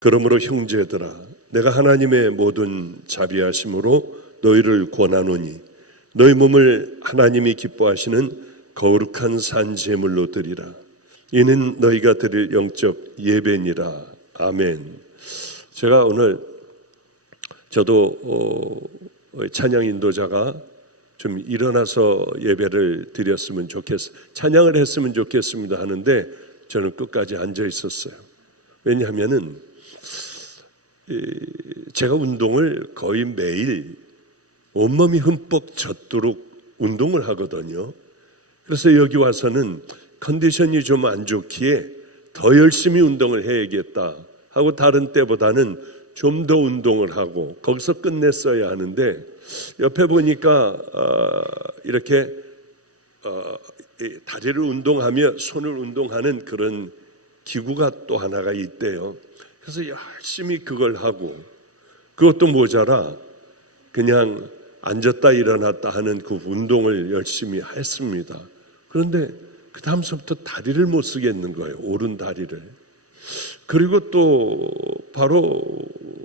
그러므로 형제들아, 내가 하나님의 모든 자비하심으로 너희를 권하노니 너희 몸을 하나님이 기뻐하시는 거룩한 산 제물로 드리라. 이는 너희가 드릴 영적 예배니라. 아멘. 제가 오늘 저도 찬양 인도자가 좀 일어나서 예배를 드렸으면 좋겠어요. 찬양을 했으면 좋겠습니다 하는데 저는 끝까지 앉아 있었어요. 왜냐하면은 제가 운동을 거의 매일 온몸이 흠뻑 젖도록 운동을 하거든요. 그래서 여기 와서는 컨디션이 좀 안 좋기에 더 열심히 운동을 해야겠다 하고 다른 때보다는 좀 더 운동을 하고 거기서 끝냈어야 하는데 옆에 보니까 이렇게 다리를 운동하며 손을 운동하는 그런 기구가 또 하나가 있대요. 그래서 열심히 그걸 하고 그것도 모자라 그냥 앉았다 일어났다 하는 그 운동을 열심히 했습니다. 그런데 그 다음서부터 다리를 못 쓰겠는 거예요. 오른 다리를. 그리고 또 바로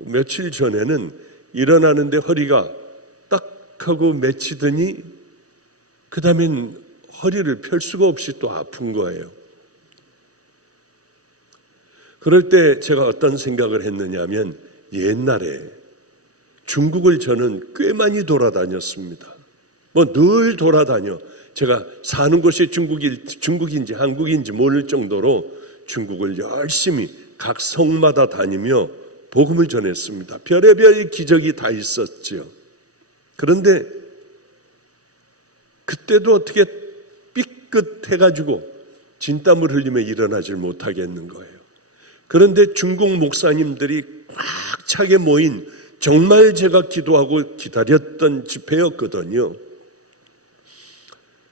며칠 전에는 일어나는데 허리가 딱 하고 맺히더니 그 다음엔 허리를 펼 수가 없이 또 아픈 거예요. 그럴 때 제가 어떤 생각을 했느냐 하면 옛날에 중국을 저는 꽤 많이 돌아다녔습니다. 늘 돌아다녀. 제가 사는 곳이 중국인지 한국인지 모를 정도로 중국을 열심히 각 성마다 다니며 복음을 전했습니다. 별의별 기적이 다 있었죠. 그런데 그때도 어떻게 삐끗해가지고 진땀을 흘리며 일어나질 못하겠는 거예요. 그런데 중국 목사님들이 꽉 차게 모인 정말 제가 기도하고 기다렸던 집회였거든요.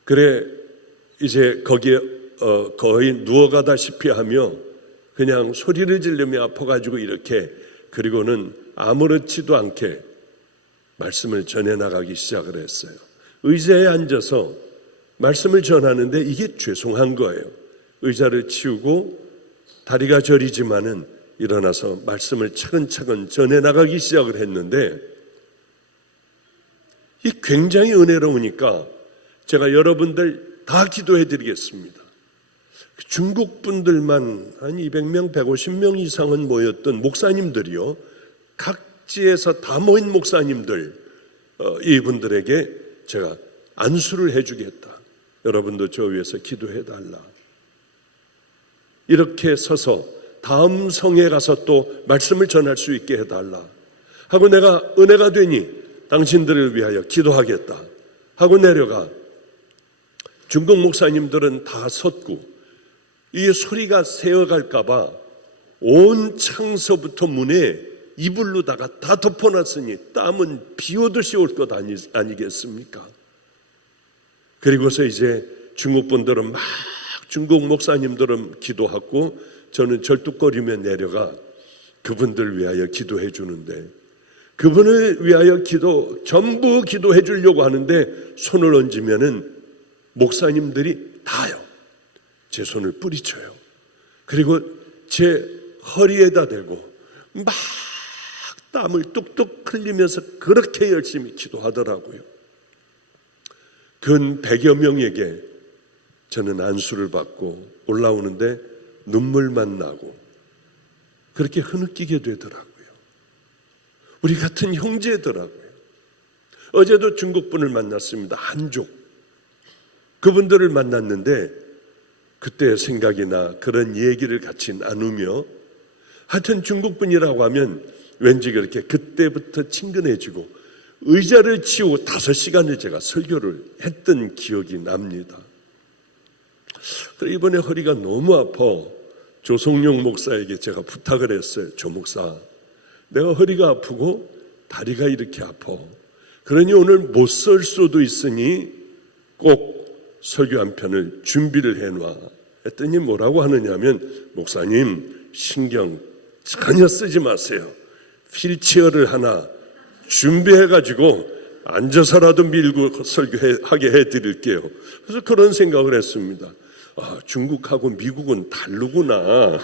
그래 이제 거기에 거의 누워가다시피 하며 그냥 소리를 지르며 아파가지고 이렇게 그리고는 아무렇지도 않게 말씀을 전해나가기 시작을 했어요. 의자에 앉아서 말씀을 전하는데 이게 죄송한 거예요. 의자를 치우고 다리가 저리지만은 일어나서 말씀을 차근차근 전해나가기 시작을 했는데 이 굉장히 은혜로우니까 제가 여러분들 다 기도해 드리겠습니다. 중국 분들만 한 200명, 150명 이상은 모였던 목사님들이요. 각지에서 다 모인 목사님들 이분들에게 제가 안수를 해주겠다. 여러분도 저 위해서 기도해 달라. 이렇게 서서 다음 성에 가서 또 말씀을 전할 수 있게 해달라 하고 내가 은혜가 되니 당신들을 위하여 기도하겠다 하고 내려가 중국 목사님들은 다 섰고 이 소리가 새어갈까 봐 온 창서부터 문에 이불로다가 다 덮어놨으니 땀은 비 오듯이 올 것 아니겠습니까? 그리고서 이제 중국 분들은 막 중국 목사님들은 기도하고 저는 절뚝거리며 내려가 그분들 위하여 기도해 주는데 그분을 위하여 전부 기도해 주려고 하는데 손을 얹으면은 목사님들이 다요. 제 손을 뿌리쳐요. 그리고 제 허리에다 대고 막 땀을 뚝뚝 흘리면서 그렇게 열심히 기도하더라고요. 근 100여 명에게 저는 안수를 받고 올라오는데 눈물만 나고 그렇게 흐느끼게 되더라고요. 우리 같은 형제더라고요. 어제도 중국 분을 만났습니다. 한족. 그분들을 만났는데 그때 생각이 나 그런 얘기를 같이 나누며 하여튼 중국 분이라고 하면 왠지 그렇게 그때부터 친근해지고 의자를 치우고 5시간을 제가 설교를 했던 기억이 납니다. 이번에 허리가 너무 아파 조성용 목사에게 제가 부탁을 했어요. 조 목사, 내가 허리가 아프고 다리가 이렇게 아파. 그러니 오늘 못 설 수도 있으니 꼭 설교 한 편을 준비를 해놔. 했더니 뭐라고 하느냐면 목사님 신경 전혀 쓰지 마세요. 휠체어를 하나 준비해가지고 앉아서라도 밀고 설교하게 해드릴게요. 그래서 그런 생각을 했습니다. 중국하고 미국은 다르구나.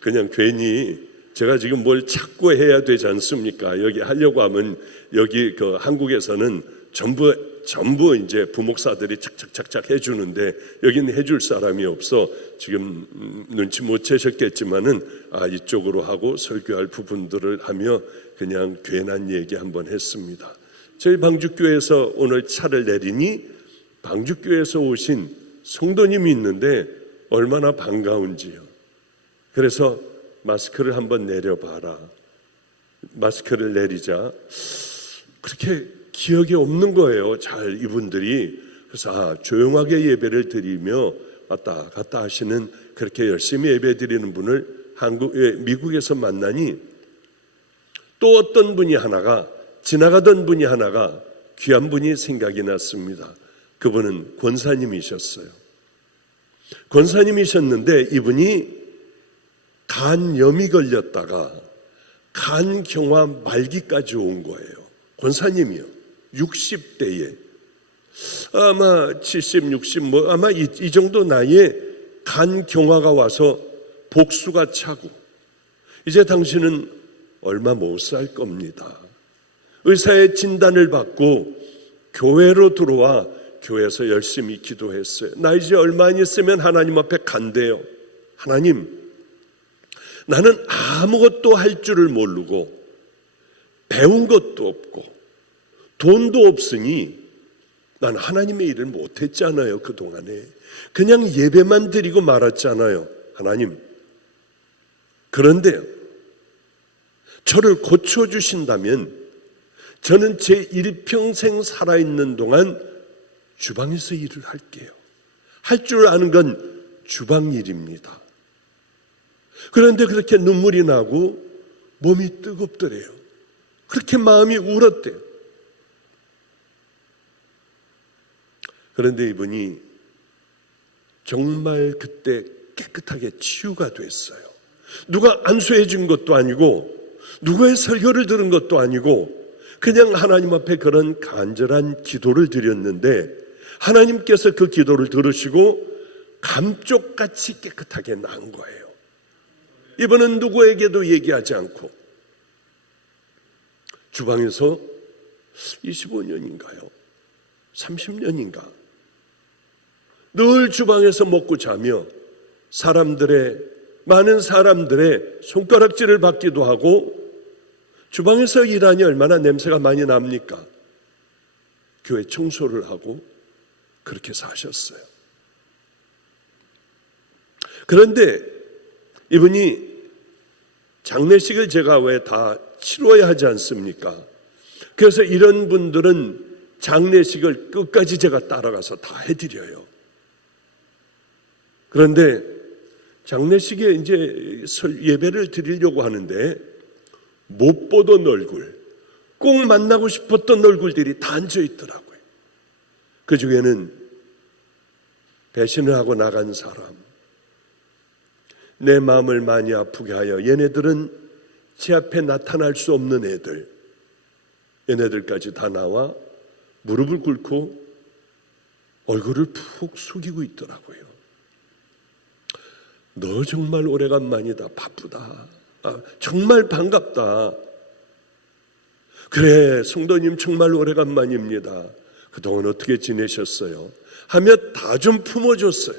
그냥 괜히 제가 지금 뭘 찾고 해야 되지 않습니까? 여기 하려고 하면 여기 그 한국에서는 전부 이제 부목사들이 착착착착 해주는데 여기는 해줄 사람이 없어 지금 눈치 못 채셨겠지만은 이쪽으로 하고 설교할 부분들을 하며 그냥 괜한 얘기 한번 했습니다. 저희 방주교회에서 오늘 차를 내리니 방주교회에서 오신 성도님이 있는데 얼마나 반가운지요. 그래서 마스크를 한번 내려봐라. 마스크를 내리자 그렇게 기억이 없는 거예요. 잘 이분들이. 그래서 조용하게 예배를 드리며 왔다 갔다 하시는 그렇게 열심히 예배 드리는 분을 미국에서 만나니 또 어떤 분이 하나가 지나가던 분이 하나가 귀한 분이 생각이 났습니다. 그분은 권사님이셨어요. 권사님이셨는데 이분이 간염이 걸렸다가 간경화 말기까지 온 거예요. 권사님이요. 60대에 아마 70, 60 아마 이 정도 나이에 간경화가 와서 복수가 차고 이제 당신은 얼마 못 살 겁니다. 의사의 진단을 받고 교회로 들어와 교회에서 열심히 기도했어요. 나 이제 얼마 안 있으면 하나님 앞에 간대요. 하나님, 나는 아무것도 할 줄을 모르고 배운 것도 없고 돈도 없으니 난 하나님의 일을 못했잖아요. 그동안에 그냥 예배만 드리고 말았잖아요. 하나님, 그런데요, 저를 고쳐주신다면 저는 제 일평생 살아있는 동안 주방에서 일을 할게요. 할 줄 아는 건 주방 일입니다. 그런데 그렇게 눈물이 나고 몸이 뜨겁더래요. 그렇게 마음이 울었대요. 그런데 이분이 정말 그때 깨끗하게 치유가 됐어요. 누가 안수해 준 것도 아니고 누구의 설교를 들은 것도 아니고 그냥 하나님 앞에 그런 간절한 기도를 드렸는데 하나님께서 그 기도를 들으시고 감쪽같이 깨끗하게 나은 거예요. 이분은 누구에게도 얘기하지 않고 주방에서 25년인가요? 30년인가? 늘 주방에서 먹고 자며 많은 사람들의 손가락질을 받기도 하고 주방에서 일하니 얼마나 냄새가 많이 납니까? 교회 청소를 하고 그렇게 사셨어요. 그런데 이분이 장례식을 제가 왜 다 치러야 하지 않습니까? 그래서 이런 분들은 장례식을 끝까지 제가 따라가서 다 해드려요. 그런데 장례식에 이제 예배를 드리려고 하는데 못 보던 얼굴, 꼭 만나고 싶었던 얼굴들이 다 앉아 있더라고요. 그 중에는 배신을 하고 나간 사람, 내 마음을 많이 아프게 하여 얘네들은 제 앞에 나타날 수 없는 애들, 얘네들까지 다 나와 무릎을 꿇고 얼굴을 푹 숙이고 있더라고요. 너 정말 오래간만이다. 바쁘다. 정말 반갑다. 그래, 성도님 정말 오래간만입니다. 그동안 어떻게 지내셨어요? 하며 다 좀 품어줬어요.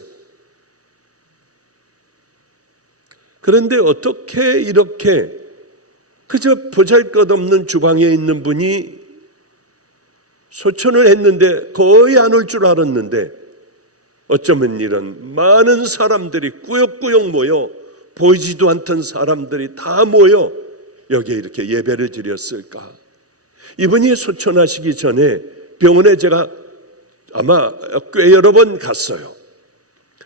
그런데 어떻게 이렇게 그저 보잘것없는 주방에 있는 분이 소천을 했는데 거의 안 올 줄 알았는데 어쩌면 이런 많은 사람들이 꾸역꾸역 모여 보이지도 않던 사람들이 다 모여 여기에 이렇게 예배를 드렸을까? 이분이 소천하시기 전에 병원에 제가 아마 꽤 여러 번 갔어요.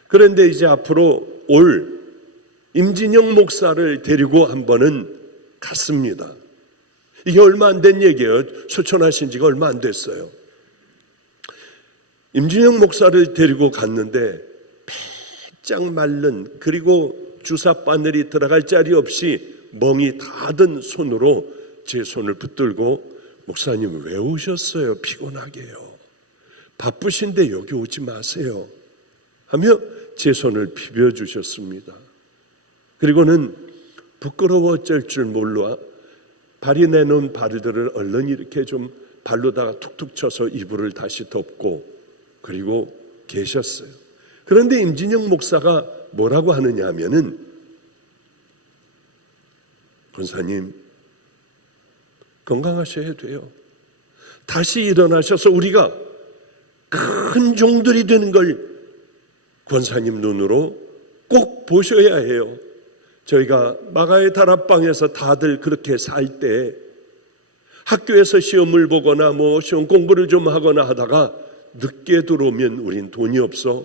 그런데 이제 앞으로 올 임진영 목사를 데리고 한 번은 갔습니다. 이게 얼마 안 된 얘기예요. 소천하신 지가 얼마 안 됐어요. 임진영 목사를 데리고 갔는데 빼짝 마른, 그리고 주사 바늘이 들어갈 자리 없이 멍이 다 든 손으로 제 손을 붙들고 목사님 왜 오셨어요? 피곤하게요. 바쁘신데 여기 오지 마세요 하며 제 손을 비벼주셨습니다. 그리고는 부끄러워 어쩔 줄 몰라 발이 내놓은 발들을 얼른 이렇게 좀 발로다가 툭툭 쳐서 이불을 다시 덮고 그리고 계셨어요. 그런데 임진영 목사가 뭐라고 하느냐 하면은, 권사님 건강하셔야 돼요. 다시 일어나셔서 우리가 큰 종들이 되는 걸 권사님 눈으로 꼭 보셔야 해요. 저희가 마가의 다락방에서 다들 그렇게 살 때 학교에서 시험을 보거나 뭐 시험 공부를 좀 하거나 하다가 늦게 들어오면 우린 돈이 없어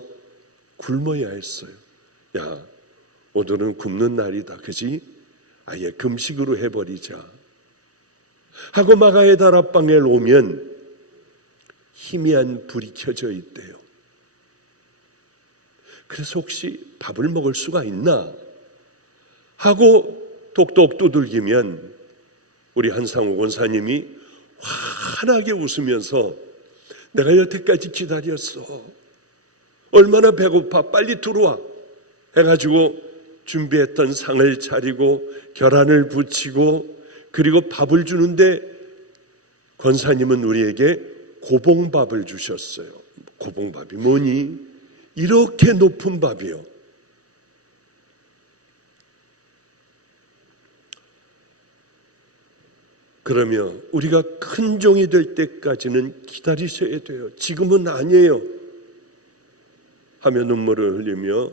굶어야 했어요. 야, 오늘은 굶는 날이다, 그지? 아예 금식으로 해버리자 하고 마가의 다락방에 오면 희미한 불이 켜져 있대요. 그래서 혹시 밥을 먹을 수가 있나 하고 똑똑 두들기면 우리 한상호 권사님이 환하게 웃으면서 내가 여태까지 기다렸어. 얼마나 배고파. 빨리 들어와. 해가지고 준비했던 상을 차리고 계란을 부치고 그리고 밥을 주는데 권사님은 우리에게 고봉밥을 주셨어요. 고봉밥이 뭐니? 이렇게 높은 밥이요. 그러며 우리가 큰 종이 될 때까지는 기다리셔야 돼요. 지금은 아니에요. 하며 눈물을 흘리며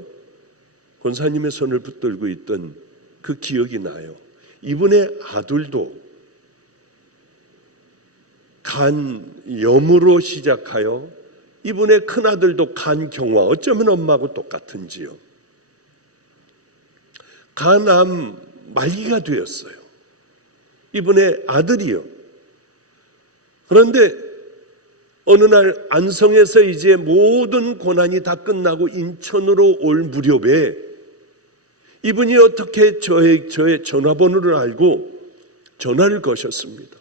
권사님의 손을 붙들고 있던 그 기억이 나요. 이분의 아들도 간염으로 시작하여 이분의 큰아들도 간경화, 어쩌면 엄마하고 똑같은지요. 간암 말기가 되었어요. 이분의 아들이요. 그런데 어느 날 안성에서 이제 모든 고난이 다 끝나고 인천으로 올 무렵에 이분이 어떻게 저의 전화번호를 알고 전화를 거셨습니다.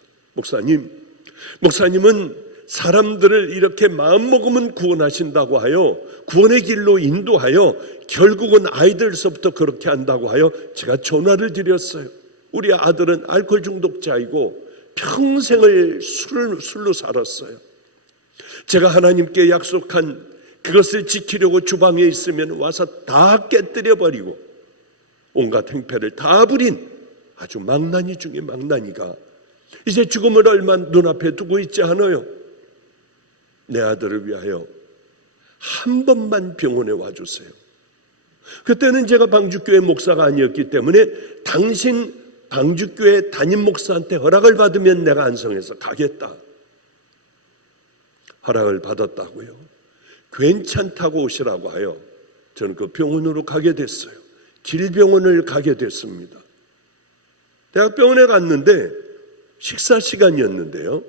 목사님은 사람들을 이렇게 마음먹으면 구원하신다고 하여 구원의 길로 인도하여 결국은 아이들서부터 그렇게 한다고 하여 제가 전화를 드렸어요. 우리 아들은 알코올 중독자이고 평생을 술로 살았어요. 제가 하나님께 약속한 그것을 지키려고 주방에 있으면 와서 다 깨뜨려 버리고 온갖 행패를 다 부린 아주 망나니 중에 망나니가 이제 죽음을 얼마 눈앞에 두고 있지 않아요. 내 아들을 위하여 한 번만 병원에 와주세요. 그때는 제가 방주교회 목사가 아니었기 때문에 당신 방주교회 담임 목사한테 허락을 받으면 내가 안성에서 가겠다. 허락을 받았다고요. 괜찮다고 오시라고 하여 저는 그 병원으로 가게 됐어요. 길병원을 가게 됐습니다. 대학병원에 갔는데 식사 시간이었는데요.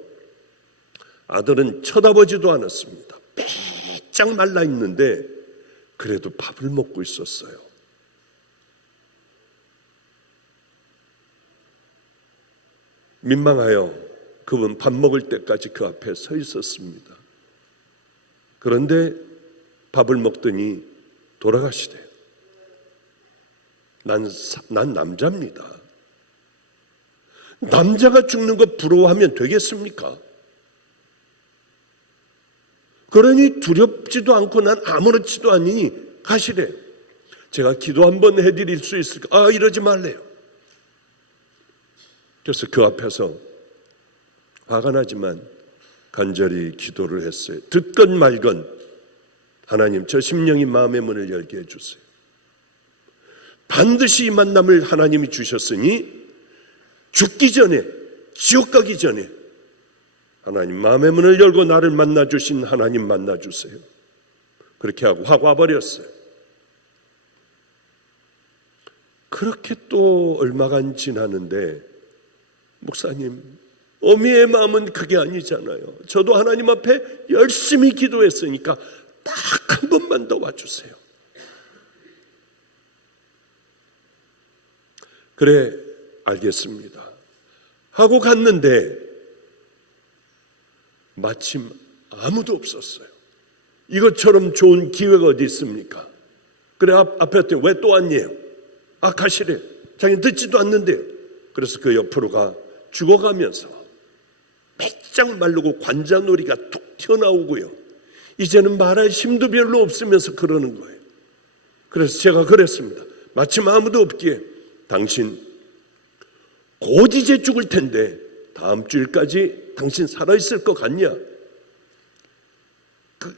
아들은 쳐다보지도 않았습니다. 빼짝 말라 있는데 그래도 밥을 먹고 있었어요. 민망하여 그분 밥 먹을 때까지 그 앞에 서 있었습니다. 그런데 밥을 먹더니 돌아가시대요. 난 남자입니다. 남자가 죽는 거 부러워하면 되겠습니까? 그러니 두렵지도 않고 난 아무렇지도 않으니 가시래. 제가 기도 한번 해드릴 수 있을까? 이러지 말래요. 그래서 그 앞에서 화가 나지만 간절히 기도를 했어요. 듣건 말건 하나님, 저 심령이 마음의 문을 열게 해주세요. 반드시 이 만남을 하나님이 주셨으니 죽기 전에, 지옥 가기 전에 하나님 마음의 문을 열고 나를 만나주신 하나님 만나주세요. 그렇게 하고 확 와버렸어요. 그렇게 또 얼마간 지나는데 목사님, 어미의 마음은 그게 아니잖아요. 저도 하나님 앞에 열심히 기도했으니까 딱 한 번만 더 와주세요. 그래, 알겠습니다 하고 갔는데 마침 아무도 없었어요. 이것처럼 좋은 기회가 어디 있습니까? 그래, 앞에 왜 또 왔니요? 가시래. 자기는 듣지도 않는데요. 그래서 그 옆으로 가 죽어가면서 바짝 마르고 관자놀이가 툭 튀어나오고요. 이제는 말할 힘도 별로 없으면서 그러는 거예요. 그래서 제가 그랬습니다. 마침 아무도 없기에 당신 곧 이제 죽을 텐데 다음 주일까지 당신 살아있을 것 같냐?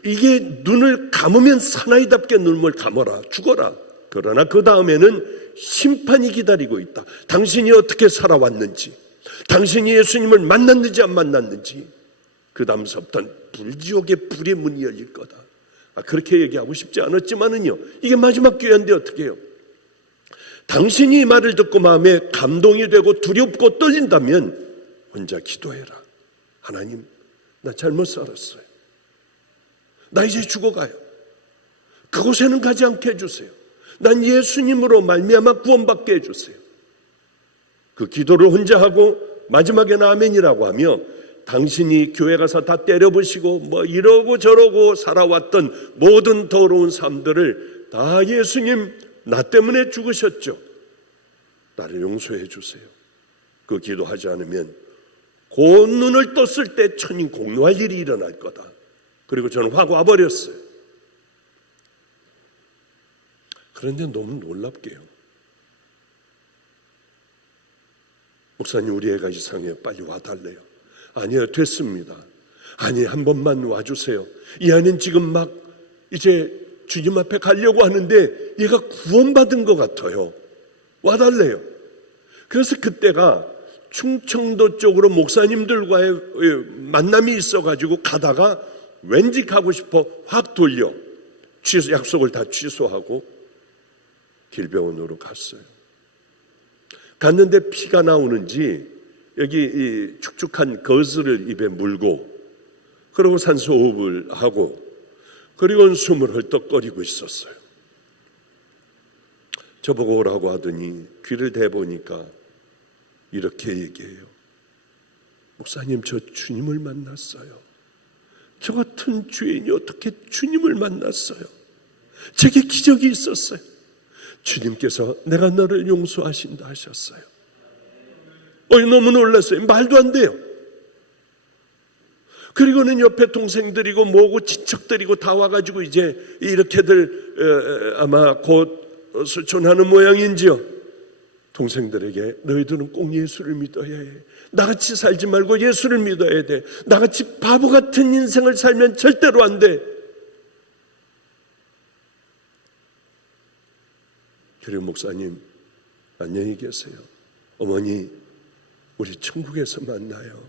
이게 눈을 감으면 사나이답게 눈을 감아라. 죽어라. 그러나 그 다음에는 심판이 기다리고 있다. 당신이 어떻게 살아왔는지, 당신이 예수님을 만났는지 안 만났는지, 그 다음서부터는 불지옥의 불의 문이 열릴 거다. 그렇게 얘기하고 싶지 않았지만은요, 이게 마지막 기회인데 어떻게 해요? 당신이 이 말을 듣고 마음에 감동이 되고 두렵고 떨린다면 혼자 기도해라. 하나님, 나 잘못 살았어요. 나 이제 죽어가요. 그곳에는 가지 않게 해주세요. 난 예수님으로 말미암아 구원받게 해주세요. 그 기도를 혼자 하고 마지막에는 아멘이라고 하며 당신이 교회 가서 다 때려부시고 뭐 이러고 저러고 살아왔던 모든 더러운 삶들을 다 예수님 나 때문에 죽으셨죠. 나를 용서해 주세요. 그 기도하지 않으면 곧 눈을 떴을 때 천인 공노할 일이 일어날 거다. 그리고 저는 확 와버렸어요. 그런데 너무 놀랍게요. 목사님, 우리 애가 이상해요. 빨리 와달래요. 아니요, 됐습니다. 아니, 한 번만 와주세요. 이 아이는 지금 막 이제 주님 앞에 가려고 하는데 얘가 구원받은 것 같아요. 와달래요. 그래서 그때가 충청도 쪽으로 목사님들과의 만남이 있어가지고 가다가 왠지 가고 싶어 확 돌려 약속을 다 취소하고 길병원으로 갔어요. 갔는데 피가 나오는지 여기 이 축축한 거즈를 입에 물고 그리고 산소호흡을 하고 그리고 숨을 헐떡거리고 있었어요. 저보고 오라고 하더니 귀를 대보니까 이렇게 얘기해요. 목사님, 저 주님을 만났어요. 저 같은 죄인이 어떻게 주님을 만났어요? 제게 기적이 있었어요. 주님께서 내가 너를 용서하신다 하셨어요. 너무 놀랐어요. 말도 안 돼요. 그리고는 옆에 동생들이고 뭐고 친척들이고 다 와가지고 이제 이렇게들 아마 곧 수촌하는 모양인지요. 동생들에게 너희들은 꼭 예수를 믿어야 해. 나같이 살지 말고 예수를 믿어야 돼. 나같이 바보 같은 인생을 살면 절대로 안 돼. 그리고 목사님, 안녕히 계세요. 어머니, 우리 천국에서 만나요.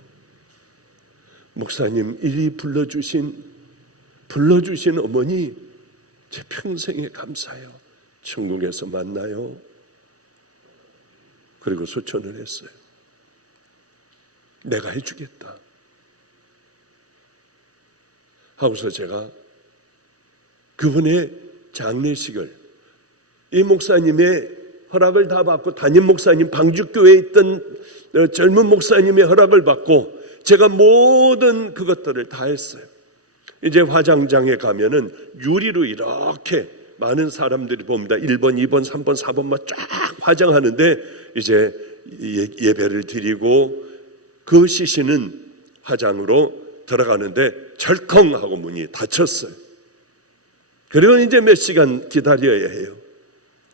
목사님, 이리 불러주신 어머니, 제 평생에 감사해요. 천국에서 만나요. 그리고 소천을 했어요. 내가 해주겠다 하고서 제가 그분의 장례식을 이 목사님의 허락을 다 받고 담임 목사님, 방주교회에 있던 젊은 목사님의 허락을 받고 제가 모든 그것들을 다 했어요. 이제 화장장에 가면은 유리로 이렇게 많은 사람들이 봅니다. 1번, 2번, 3번, 4번만 쫙 화장하는데 이제 예배를 드리고 그 시신은 화장으로 들어가는데 절컹 하고 문이 닫혔어요. 그리고 이제 몇 시간 기다려야 해요.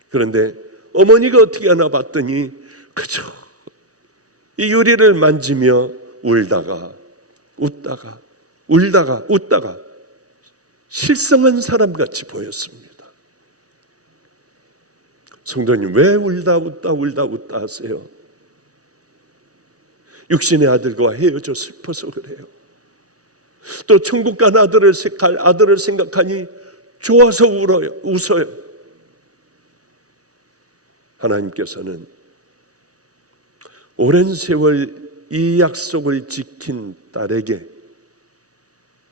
그런데 어머니가 어떻게 하나 봤더니 그저 이 유리를 만지며 울다가 웃다가 울다가 웃다가 실성한 사람같이 보였습니다. 성도님, 왜 울다 웃다 하세요? 육신의 아들과 헤어져 슬퍼서 그래요. 또 천국 간 아들을 생각하니 좋아서 웃어요. 하나님께서는 오랜 세월 이 약속을 지킨 딸에게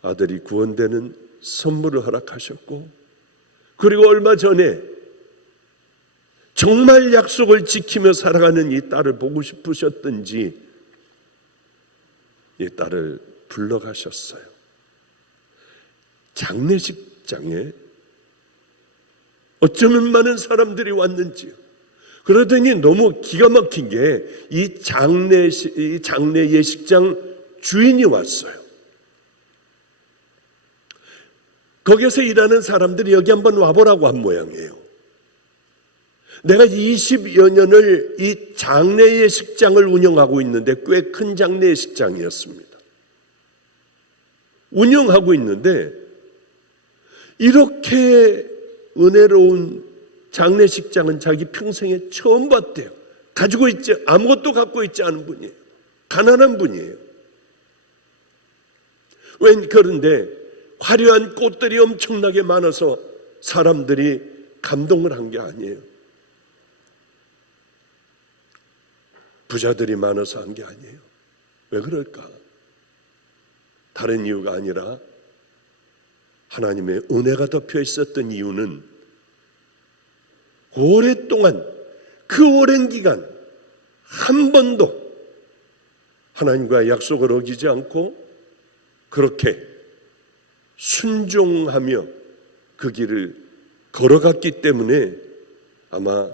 아들이 구원되는 선물을 허락하셨고, 그리고 얼마 전에 정말 약속을 지키며 살아가는 이 딸을 보고 싶으셨던지 이 딸을 불러가셨어요. 장례식장에 어쩌면 많은 사람들이 왔는지요. 그러더니 너무 기가 막힌 게 이 장례 예식장 주인이 왔어요. 거기서 일하는 사람들이 여기 한번 와보라고 한 모양이에요. 내가 20여 년을 이 장례 예식장을 운영하고 있는데, 꽤 큰 장례 예식장이었습니다. 운영하고 있는데 이렇게 은혜로운 장례식장은 자기 평생에 처음 봤대요. 아무것도 갖고 있지 않은 분이에요. 가난한 분이에요. 그런데 화려한 꽃들이 엄청나게 많아서 사람들이 감동을 한 게 아니에요. 부자들이 많아서 한 게 아니에요. 왜 그럴까? 다른 이유가 아니라 하나님의 은혜가 덮여 있었던 이유는 오랫동안, 그 오랜 기간 한 번도 하나님과 약속을 어기지 않고 그렇게 순종하며 그 길을 걸어갔기 때문에 아마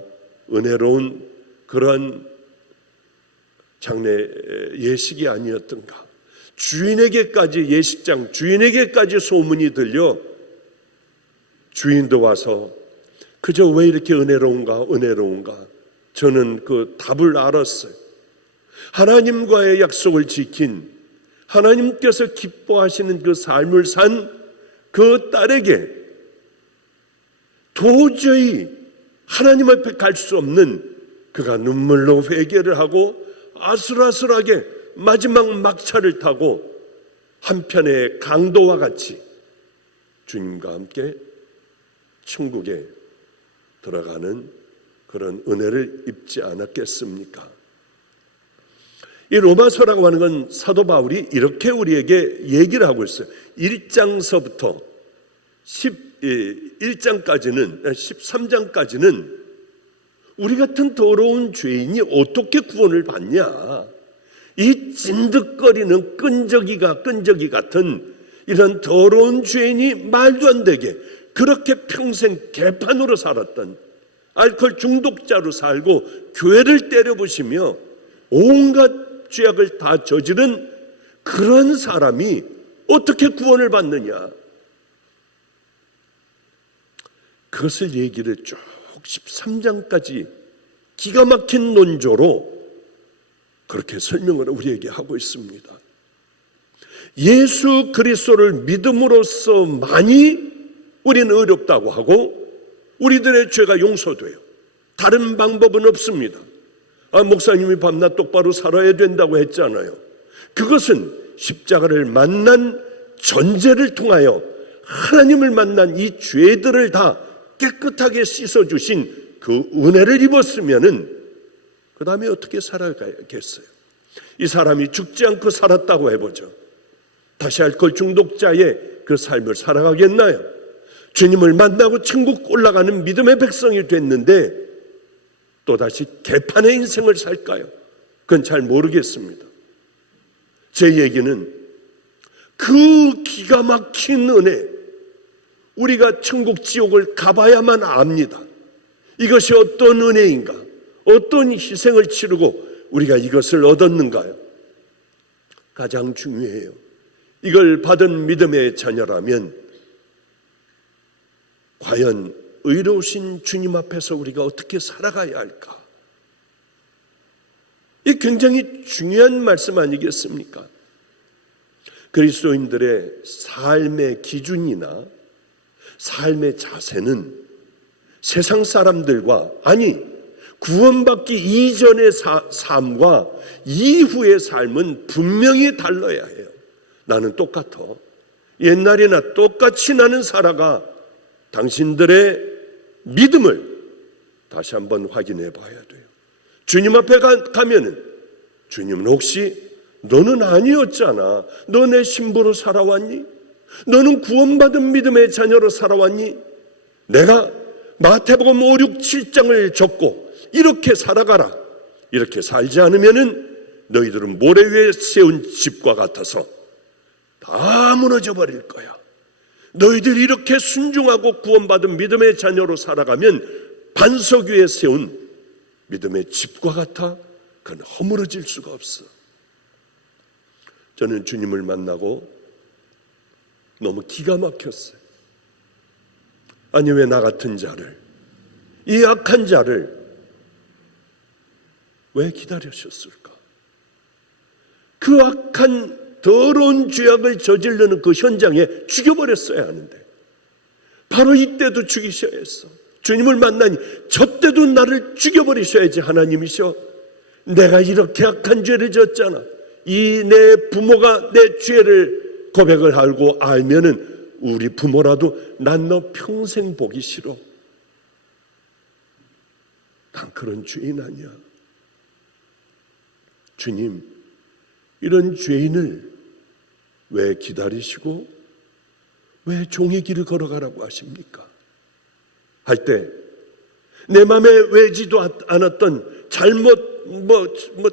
은혜로운 그러한 장례 예식이 아니었던가. 주인에게까지, 예식장 주인에게까지 소문이 들려 주인도 와서 그저 왜 이렇게 은혜로운가 저는 그 답을 알았어요. 하나님과의 약속을 지킨, 하나님께서 기뻐하시는 그 삶을 산 그 딸에게 도저히 하나님 앞에 갈 수 없는, 그가 눈물로 회개를 하고 아슬아슬하게 마지막 막차를 타고 한편의 강도와 같이 주님과 함께 천국에 들어가는 그런 은혜를 입지 않았겠습니까? 이 로마서라고 하는 건 사도 바울이 이렇게 우리에게 얘기를 하고 있어요. 1장서부터 11장까지는, 13장까지는 우리 같은 더러운 죄인이 어떻게 구원을 받냐, 이 찐득거리는 끈적이 같은 이런 더러운 죄인이 말도 안 되게 그렇게 평생 개판으로 살았던, 알코올 중독자로 살고 교회를 때려부시며 온갖 죄악을 다 저지른 그런 사람이 어떻게 구원을 받느냐, 그것을 얘기를 쭉 13장까지 기가 막힌 논조로 그렇게 설명을 우리에게 하고 있습니다. 예수 그리스도를 믿음으로써 많이 우리는 의롭다고 하고 우리들의 죄가 용서돼요. 다른 방법은 없습니다. 목사님이 밤낮 똑바로 살아야 된다고 했잖아요. 그것은 십자가를 만난 전제를 통하여 하나님을 만난 이 죄들을 다 깨끗하게 씻어주신 그 은혜를 입었으면은 그 다음에 어떻게 살아가겠어요? 이 사람이 죽지 않고 살았다고 해보죠. 다시 알코올 중독자의 그 삶을 살아가겠나요? 주님을 만나고 천국 올라가는 믿음의 백성이 됐는데 또다시 개판의 인생을 살까요? 그건 잘 모르겠습니다. 제 얘기는 그 기가 막힌 은혜, 우리가 천국 지옥을 가봐야만 압니다. 이것이 어떤 은혜인가, 어떤 희생을 치르고 우리가 이것을 얻었는가요? 가장 중요해요. 이걸 받은 믿음의 자녀라면 과연 의로우신 주님 앞에서 우리가 어떻게 살아가야 할까? 이 굉장히 중요한 말씀 아니겠습니까? 그리스도인들의 삶의 기준이나 삶의 자세는 세상 사람들과, 아니 구원받기 이전의 삶과 이후의 삶은 분명히 달라야 해요. 나는 똑같아. 옛날이나 똑같이 나는 살아가. 당신들의 믿음을 다시 한번 확인해 봐야 돼요. 주님 앞에 가면은 주님은 혹시 너는 아니었잖아. 너 내 신부로 살아왔니? 너는 구원받은 믿음의 자녀로 살아왔니? 내가 마태복음 5, 6, 7장을 적고 이렇게 살아가라. 이렇게 살지 않으면은 너희들은 모래 위에 세운 집과 같아서 다 무너져 버릴 거야. 너희들이 이렇게 순종하고 구원받은 믿음의 자녀로 살아가면 반석 위에 세운 믿음의 집과 같아 그건 허물어질 수가 없어. 저는 주님을 만나고 너무 기가 막혔어요. 아니, 왜 나 같은 자를, 이 악한 자를 왜 기다리셨을까? 그 악한 더러운 죄악을 저지르는 그 현장에 죽여버렸어야 하는데 바로 이때도 죽이셔야 했어. 주님을 만나니 저 때도 나를 죽여버리셔야지 하나님이셔. 내가 이렇게 악한 죄를 졌잖아. 이 내 부모가 내 죄를 고백을 하고 알면은 우리 부모라도 난 너 평생 보기 싫어. 난 그런 죄인 아니야. 주님, 이런 죄인을 왜 기다리시고 왜 종의 길을 걸어가라고 하십니까? 할 때 내 마음에 외지도 않았던 잘못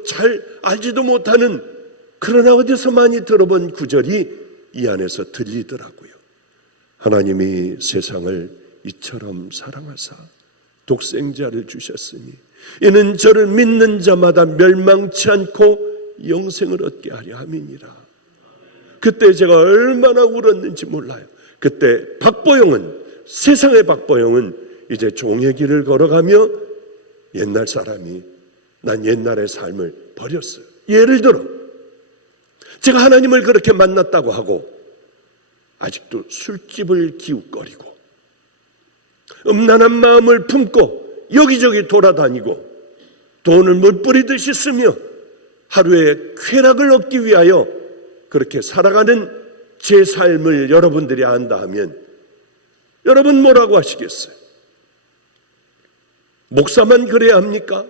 잘 알지도 못하는 그러나 어디서 많이 들어본 구절이 이 안에서 들리더라고요. 하나님이 세상을 이처럼 사랑하사 독생자를 주셨으니 이는 저를 믿는 자마다 멸망치 않고 영생을 얻게 하려 함이니라. 그때 제가 얼마나 울었는지 몰라요. 그때 세상의 박보영은 이제 종의 길을 걸어가며 옛날 사람이 난 옛날의 삶을 버렸어요. 예를 들어 제가 하나님을 그렇게 만났다고 하고 아직도 술집을 기웃거리고 음란한 마음을 품고 여기저기 돌아다니고 돈을 물뿌리듯이 쓰며 하루에 쾌락을 얻기 위하여 그렇게 살아가는 제 삶을 여러분들이 안다 하면 여러분 뭐라고 하시겠어요? 목사만 그래야 합니까?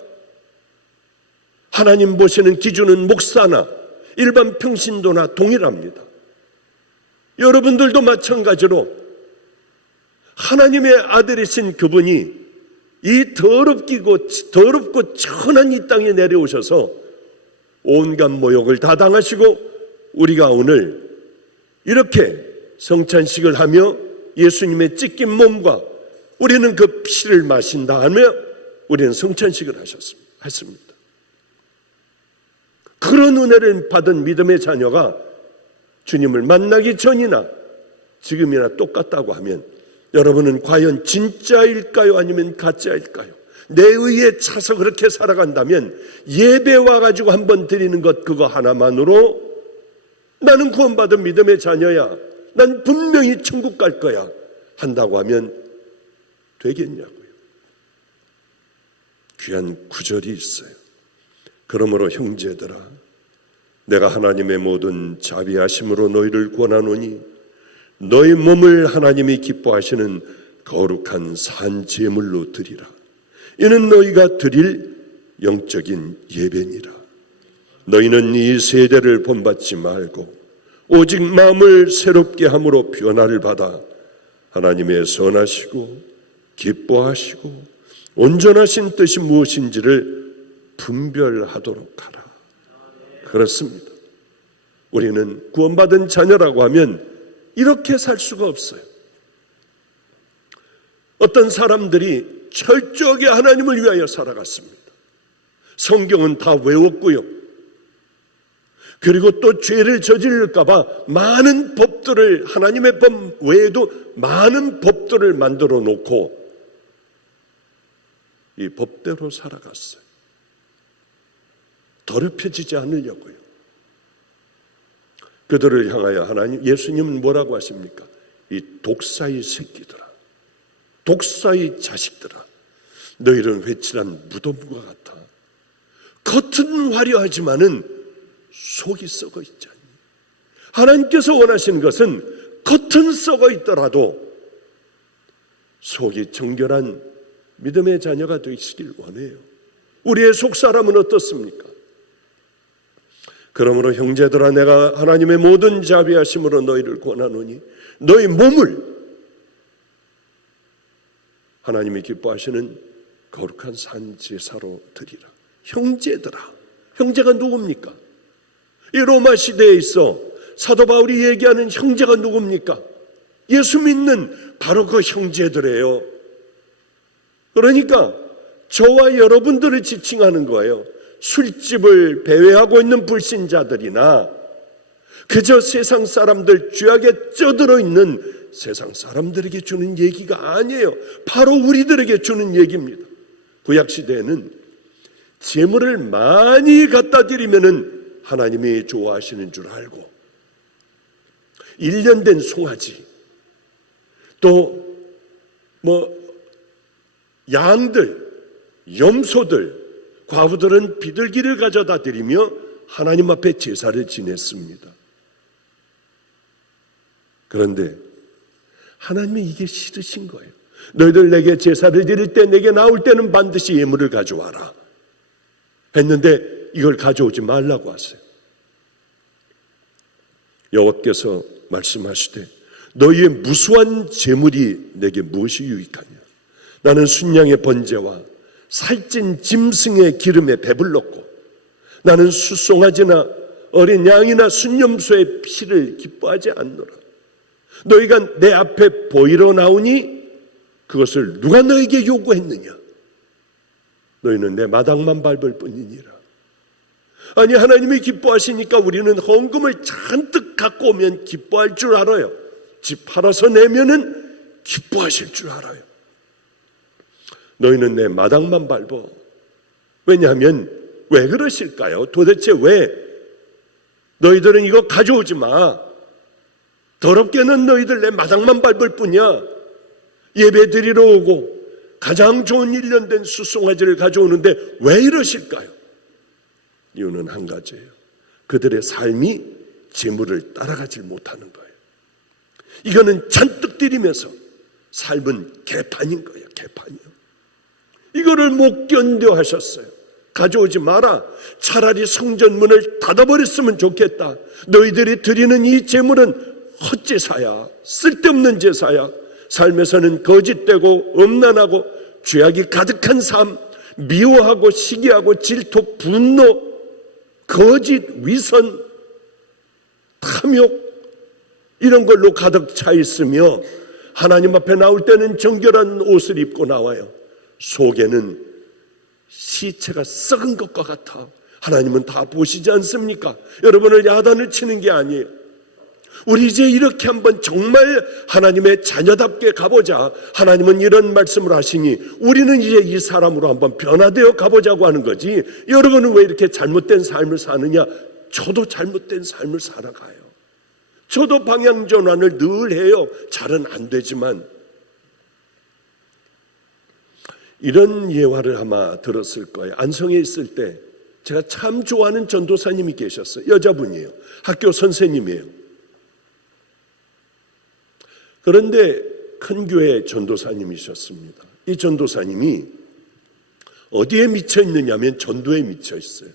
하나님 보시는 기준은 목사나 일반 평신도나 동일합니다. 여러분들도 마찬가지로 하나님의 아들이신 그분이 이 더럽고 천한 이 땅에 내려오셔서 온갖 모욕을 다 당하시고 우리가 오늘 이렇게 성찬식을 하며 예수님의 찢긴 몸과 우리는 그 피를 마신다 하며 우리는 성찬식을 했습니다. 그런 은혜를 받은 믿음의 자녀가 주님을 만나기 전이나 지금이나 똑같다고 하면 여러분은 과연 진짜일까요? 아니면 가짜일까요? 내 의에 차서 그렇게 살아간다면 예배 와가지고 한번 드리는 것 그거 하나만으로 나는 구원받은 믿음의 자녀야, 난 분명히 천국 갈 거야 한다고 하면 되겠냐고요. 귀한 구절이 있어요. 그러므로 형제들아, 내가 하나님의 모든 자비하심으로 너희를 권하노니 너희 몸을 하나님이 기뻐하시는 거룩한 산 제물로 드리라. 이는 너희가 드릴 영적인 예배니라. 너희는 이 세대를 본받지 말고 오직 마음을 새롭게 함으로 변화를 받아 하나님의 선하시고 기뻐하시고 온전하신 뜻이 무엇인지를 분별하도록 하라. 그렇습니다. 우리는 구원받은 자녀라고 하면 이렇게 살 수가 없어요. 어떤 사람들이 철저하게 하나님을 위하여 살아갔습니다. 성경은 다 외웠고요. 그리고 또 죄를 저지를까 봐 많은 법들을, 하나님의 법 외에도 많은 법들을 만들어 놓고 이 법대로 살아갔어요. 더럽혀지지 않으려고요. 그들을 향하여 예수님은 뭐라고 하십니까? 이 독사의 새끼들아, 독사의 자식들아, 너희는 회칠한 무덤과 같아. 겉은 화려하지만은 속이 썩어 있잖니. 하나님께서 원하시는 것은 겉은 썩어 있더라도 속이 정결한 믿음의 자녀가 되시길 원해요. 우리의 속사람은 어떻습니까? 그러므로 형제들아, 내가 하나님의 모든 자비하심으로 너희를 권하노니 너희 몸을 하나님이 기뻐하시는 거룩한 산 제사로 드리라. 형제들아, 형제가 누굽니까? 이 로마 시대에 있어 사도 바울이 얘기하는 형제가 누굽니까? 예수 믿는 바로 그 형제들이에요. 그러니까 저와 여러분들을 지칭하는 거예요. 술집을 배회하고 있는 불신자들이나 그저 세상 사람들, 죄악에 쩌들어 있는 세상 사람들에게 주는 얘기가 아니에요. 바로 우리들에게 주는 얘기입니다. 구약시대에는 재물을 많이 갖다 드리면은 하나님이 좋아하시는 줄 알고 1년 된 송아지, 또 양들, 염소들, 과부들은 비둘기를 가져다 드리며 하나님 앞에 제사를 지냈습니다. 그런데 하나님이 이게 싫으신 거예요. 너희들 내게 제사를 드릴 때 내게 나올 때는 반드시 예물을 가져와라 했는데 이걸 가져오지 말라고 하세요. 여호와께서 말씀하시되 너희의 무수한 재물이 내게 무엇이 유익하냐? 나는 순양의 번제와 살찐 짐승의 기름에 배불렀고 나는 수송아지나 어린 양이나 순염소의 피를 기뻐하지 않노라. 너희가 내 앞에 보이러 나오니 그것을 누가 너에게 요구했느냐? 너희는 내 마당만 밟을 뿐이니라. 아니, 하나님이 기뻐하시니까 우리는 헌금을 잔뜩 갖고 오면 기뻐할 줄 알아요. 집 팔아서 내면은 기뻐하실 줄 알아요. 너희는 내 마당만 밟어. 왜냐하면 왜 그러실까요? 도대체 왜? 너희들은 이거 가져오지 마. 더럽게는 너희들 내 마당만 밟을 뿐이야. 예배 드리러 오고 가장 좋은 1년 된 수송아지를 가져오는데 왜 이러실까요? 이유는 한 가지예요. 그들의 삶이 재물을 따라가지 못하는 거예요. 이거는 잔뜩 드리면서 삶은 개판인 거예요. 개판이요. 이거를 못 견뎌 하셨어요. 가져오지 마라. 차라리 성전문을 닫아버렸으면 좋겠다. 너희들이 드리는 이 재물은 헛제사야. 쓸데없는 제사야. 삶에서는 거짓되고 음란하고 죄악이 가득한 삶, 미워하고 시기하고 질투, 분노, 거짓, 위선, 탐욕 이런 걸로 가득 차 있으며 하나님 앞에 나올 때는 정결한 옷을 입고 나와요. 속에는 시체가 썩은 것과 같아. 하나님은 다 보시지 않습니까? 여러분을 야단을 치는 게 아니에요. 우리 이제 이렇게 한번 정말 하나님의 자녀답게 가보자. 하나님은 이런 말씀을 하시니 우리는 이제 이 사람으로 한번 변화되어 가보자고 하는 거지. 여러분은 왜 이렇게 잘못된 삶을 사느냐? 저도 잘못된 삶을 살아가요. 저도 방향전환을 늘 해요. 잘은 안 되지만. 이런 예화를 아마 들었을 거예요. 안성에 있을 때 제가 참 좋아하는 전도사님이 계셨어요. 여자분이에요. 학교 선생님이에요. 그런데 큰 교회 전도사님이셨습니다. 이 전도사님이 어디에 미쳐 있느냐 하면 전도에 미쳐 있어요.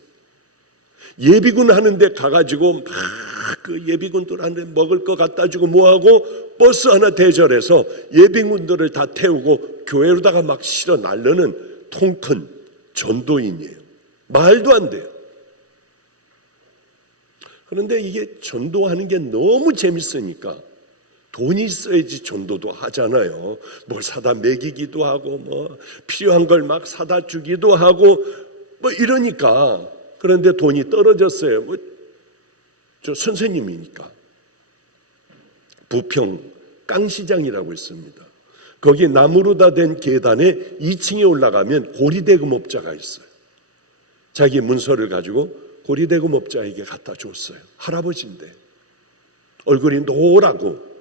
예비군 하는데 가가지고 막 그 예비군들한테 먹을 거 갖다 주고 뭐하고 버스 하나 대절해서 예비군들을 다 태우고 교회로다가 막 실어 날르는 통 큰 전도인이에요. 말도 안 돼요. 그런데 이게 전도하는 게 너무 재밌으니까 돈이 있어야지 전도도 하잖아요. 뭘 사다 먹이기도 하고 뭐 필요한 걸 막 사다 주기도 하고 뭐 이러니까. 그런데 돈이 떨어졌어요. 뭐 저 선생님이니까. 부평 깡시장이라고 있습니다. 거기 나무로 다 된 계단에 2층에 올라가면 고리대금업자가 있어요. 자기 문서를 가지고 고리대금업자에게 갖다 줬어요. 할아버지인데 얼굴이 노랗고,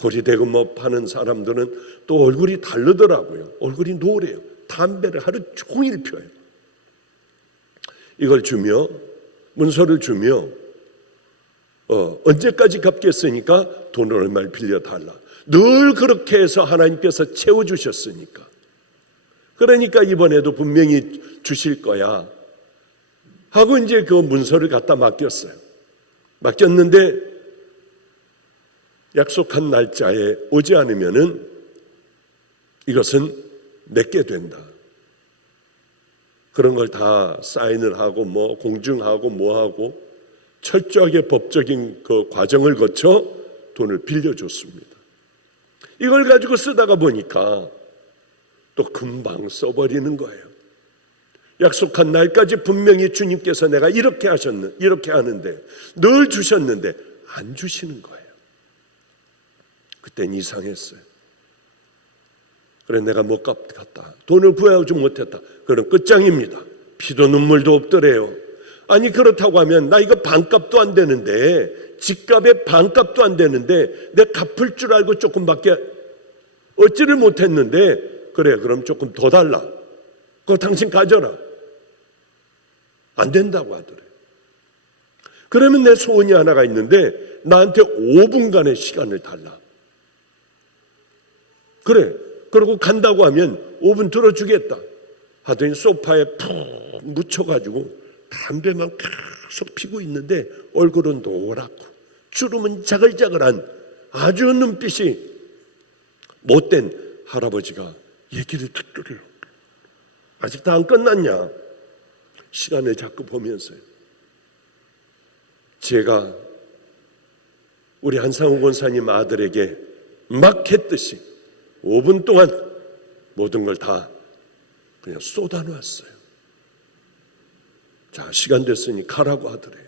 고리대금업 하는 사람들은 또 얼굴이 다르더라고요. 얼굴이 노래요. 담배를 하루 종일 펴요. 이걸 주며, 문서를 주며 언제까지 갚겠으니까 돈을 얼마를 빌려달라. 늘 그렇게 해서 하나님께서 채워주셨으니까. 그러니까 이번에도 분명히 주실 거야 하고 이제 그 문서를 갖다 맡겼어요. 맡겼는데 약속한 날짜에 오지 않으면은 이것은 내게 된다. 그런 걸 다 사인을 하고 뭐 공증하고 뭐 하고 철저하게 법적인 그 과정을 거쳐 돈을 빌려줬습니다. 이걸 가지고 쓰다가 보니까 또 금방 써버리는 거예요. 약속한 날까지 분명히 주님께서 내가 이렇게 하는데 늘 주셨는데 안 주시는 거예요. 그땐 이상했어요. 그래 내가 못 갚았다. 돈을 구해오지 못했다. 그럼 끝장입니다. 피도 눈물도 없더래요. 아니 그렇다고 하면 나 이거 반값도 안 되는데, 집값의 반값도 안 되는데 내 갚을 줄 알고 조금밖에 얻지를 못했는데, 그래 그럼 조금 더 달라. 그거 당신 가져라. 안 된다고 하더래요. 그러면 내 소원이 하나가 있는데 나한테 5분간의 시간을 달라. 그래 그러고 간다고 하면 5분 들어주겠다 하더니 소파에 푹 묻혀가지고 담배만 계속 피고 있는데 얼굴은 노랗고 주름은 자글자글한 아주 눈빛이 못된 할아버지가 얘기를 듣더래요. 아직 다 안 끝났냐? 시간을 자꾸 보면서요. 제가 우리 한상우 권사님 아들에게 막 했듯이 5분 동안 모든 걸 다 그냥 쏟아놨어요. 자, 시간 됐으니 가라고 하더래요.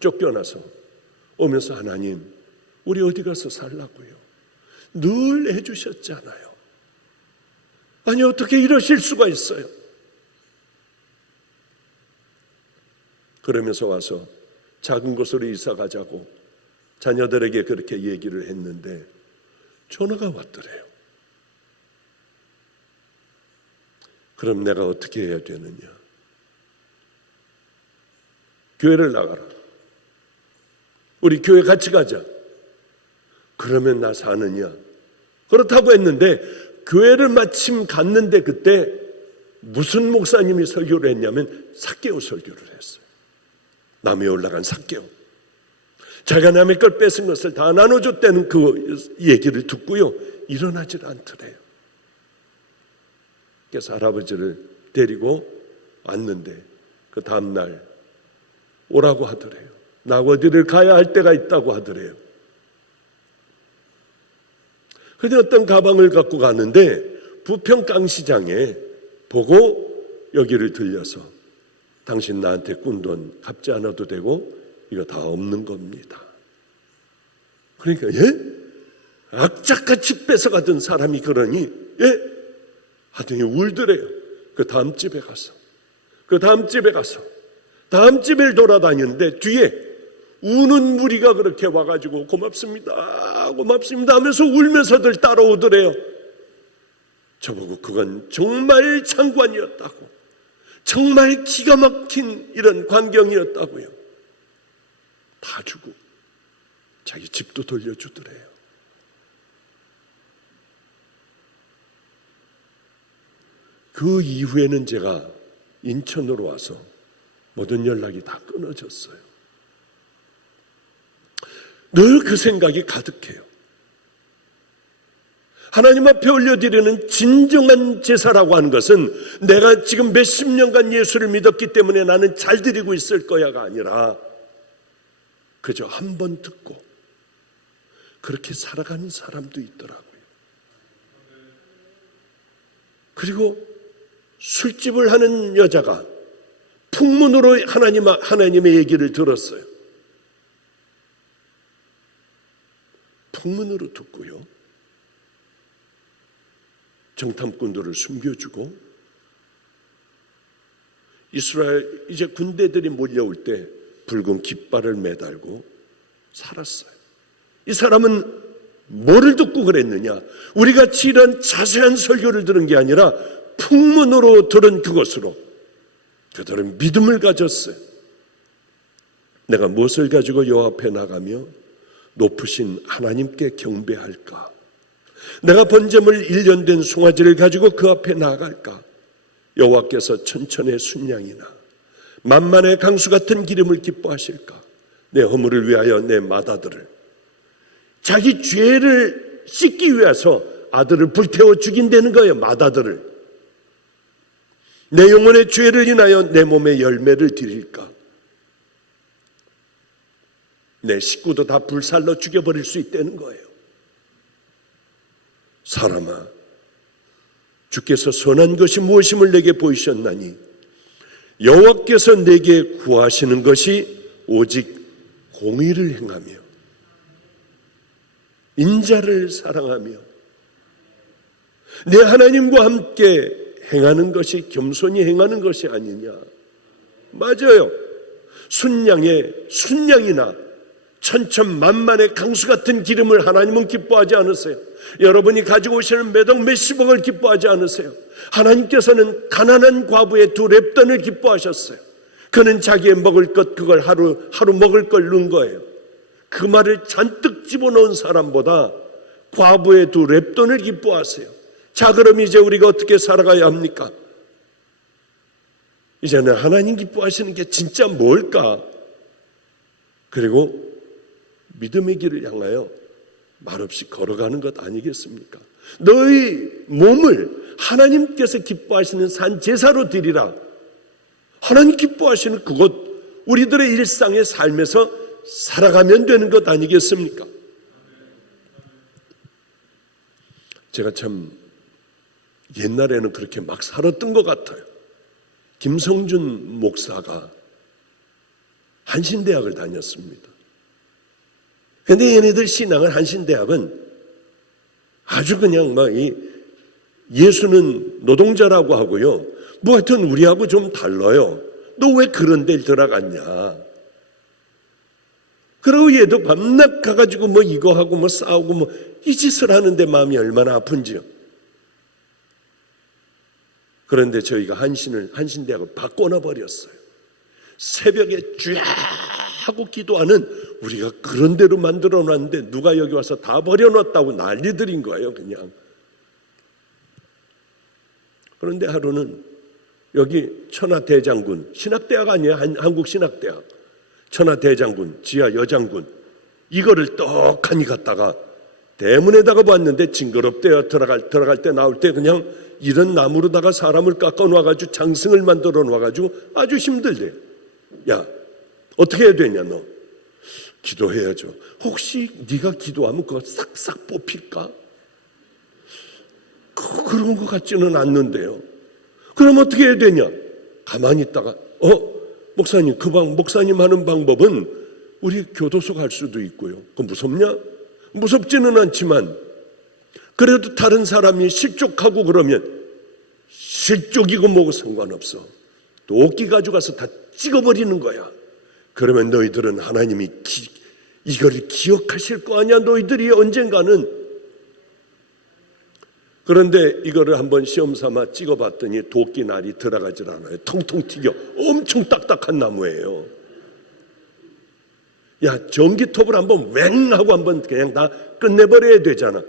쫓겨나서 오면서 하나님, 우리 어디 가서 살라고요? 늘 해주셨잖아요. 아니 어떻게 이러실 수가 있어요? 그러면서 와서 작은 곳으로 이사 가자고 자녀들에게 그렇게 얘기를 했는데 전화가 왔더래요. 그럼 내가 어떻게 해야 되느냐? 교회를 나가라. 우리 교회 같이 가자. 그러면 나 사느냐? 그렇다고 했는데 교회를 마침 갔는데 그때 무슨 목사님이 설교를 했냐면 삭개오 설교를 했어요. 남에 올라간 삭개오. 자기가 남의 걸 뺏은 것을 다 나눠줬다는 그 얘기를 듣고요, 일어나질 않더래요. 그래서 할아버지를 데리고 왔는데 그 다음날 오라고 하더래요. 나 어디를 가야 할 때가 있다고 하더래요. 그런데 어떤 가방을 갖고 가는데 부평 깡시장에 보고 여기를 들려서 당신 나한테 꾼 돈 갚지 않아도 되고 이거 다 없는 겁니다. 그러니까 악착같이 뺏어가던 사람이 그러니 하더니 울더래요. 그 다음 집에 가서 다음 집을 돌아다니는데 뒤에 우는 무리가 그렇게 와가지고 고맙습니다 하면서 울면서들 따라오더래요. 저보고 그건 정말 장관이었다고, 정말 기가 막힌 이런 광경이었다고요. 다 주고 자기 집도 돌려주더래요. 그 이후에는 제가 인천으로 와서 모든 연락이 다 끊어졌어요. 늘 그 생각이 가득해요. 하나님 앞에 올려드리는 진정한 제사라고 하는 것은 내가 지금 몇십 년간 예수를 믿었기 때문에 나는 잘 드리고 있을 거야가 아니라 그저 한 번 듣고 그렇게 살아가는 사람도 있더라고요. 그리고 술집을 하는 여자가 풍문으로 하나님의 얘기를 들었어요. 풍문으로 듣고요, 정탐꾼들을 숨겨주고 이스라엘 이제 군대들이 몰려올 때 붉은 깃발을 매달고 살았어요. 이 사람은 뭐를 듣고 그랬느냐? 우리같이 이런 자세한 설교를 들은 게 아니라 풍문으로 들은 그것으로 그들은 믿음을 가졌어요. 내가 무엇을 가지고 여호와 앞에 나가며 높으신 하나님께 경배할까? 내가 번제물 1년 된 송아지를 가지고 그 앞에 나아갈까? 여호와께서 천천의 순양이나 만만의 강수 같은 기름을 기뻐하실까? 내 허물을 위하여 내 맏아들을, 자기 죄를 씻기 위해서 아들을 불태워 죽인다는 거예요. 맏아들을. 내 영혼의 죄를 인하여 내 몸의 열매를 드릴까? 내 식구도 다 불살로 죽여버릴 수 있다는 거예요. 사람아, 주께서 선한 것이 무엇임을 내게 보이셨나니 여호와께서 내게 구하시는 것이 오직 공의를 행하며 인자를 사랑하며 내 하나님과 함께 행하는 것이 겸손히 행하는 것이 아니냐. 맞아요. 순양이나 천천만만의 강수 같은 기름을 하나님은 기뻐하지 않으세요. 여러분이 가지고 오시는 몇억 몇십억을 기뻐하지 않으세요. 하나님께서는 가난한 과부의 2렙돈을 기뻐하셨어요. 그는 자기의 먹을 것 그걸 하루 먹을 걸 넣은 거예요. 그 말을 잔뜩 집어넣은 사람보다 과부의 2렙돈을 기뻐하세요. 자, 그럼 이제 우리가 어떻게 살아가야 합니까? 이제는 하나님 기뻐하시는 게 진짜 뭘까? 그리고 믿음의 길을 향하여 말없이 걸어가는 것 아니겠습니까? 너희 몸을 하나님께서 기뻐하시는 산 제사로 드리라. 하나님 기뻐하시는 그것, 우리들의 일상의 삶에서 살아가면 되는 것 아니겠습니까? 제가 참 옛날에는 그렇게 막 살았던 것 같아요. 김성준 목사가 한신대학을 다녔습니다. 그런데 얘네들 신앙은, 한신대학은 아주 그냥 막 예수는 노동자라고 하고요. 뭐 하여튼 우리하고 좀 달라요. 너 왜 그런 데를 들어갔냐. 그리고 얘도 밤낮 가가지고 뭐 이거 하고 뭐 싸우고 뭐 이 짓을 하는데 마음이 얼마나 아픈지요. 그런데 저희가 한신대학을 바꿔놔 버렸어요. 새벽에 쫙 하고 기도하는, 우리가 그런 대로 만들어 놨는데 누가 여기 와서 다 버려놨다고 난리들인 거예요, 그냥. 그런데 하루는 여기 천하대장군, 신학대학 아니에요, 한국신학대학. 천하대장군, 지하 여장군, 이거를 떡하니 갔다가 대문에다가 봤는데 징그럽대요. 들어갈 때 나올 때 그냥 이런 나무로다가 사람을 깎아 놔가지고 장승을 만들어 놔가지고 아주 힘들대요. 야, 어떻게 해야 되냐 너? 기도해야죠. 혹시 네가 기도하면 그거 싹싹 뽑힐까? 그런 것 같지는 않는데요. 그럼 어떻게 해야 되냐? 가만히 있다가 목사님, 목사님 하는 방법은 우리 교도소 갈 수도 있고요. 그거 무섭냐? 무섭지는 않지만 그래도 다른 사람이 실족하고 그러면 실족이고 뭐고 상관없어. 도끼 가져가서 다 찍어버리는 거야. 그러면 너희들은 하나님이 이걸 기억하실 거 아니야, 너희들이 언젠가는. 그런데 이거를 한번 시험 삼아 찍어봤더니 도끼 날이 들어가질 않아요. 통통 튀겨. 엄청 딱딱한 나무예요. 야, 전기톱을 한번 웽 하고 한번 그냥 다 끝내버려야 되잖아.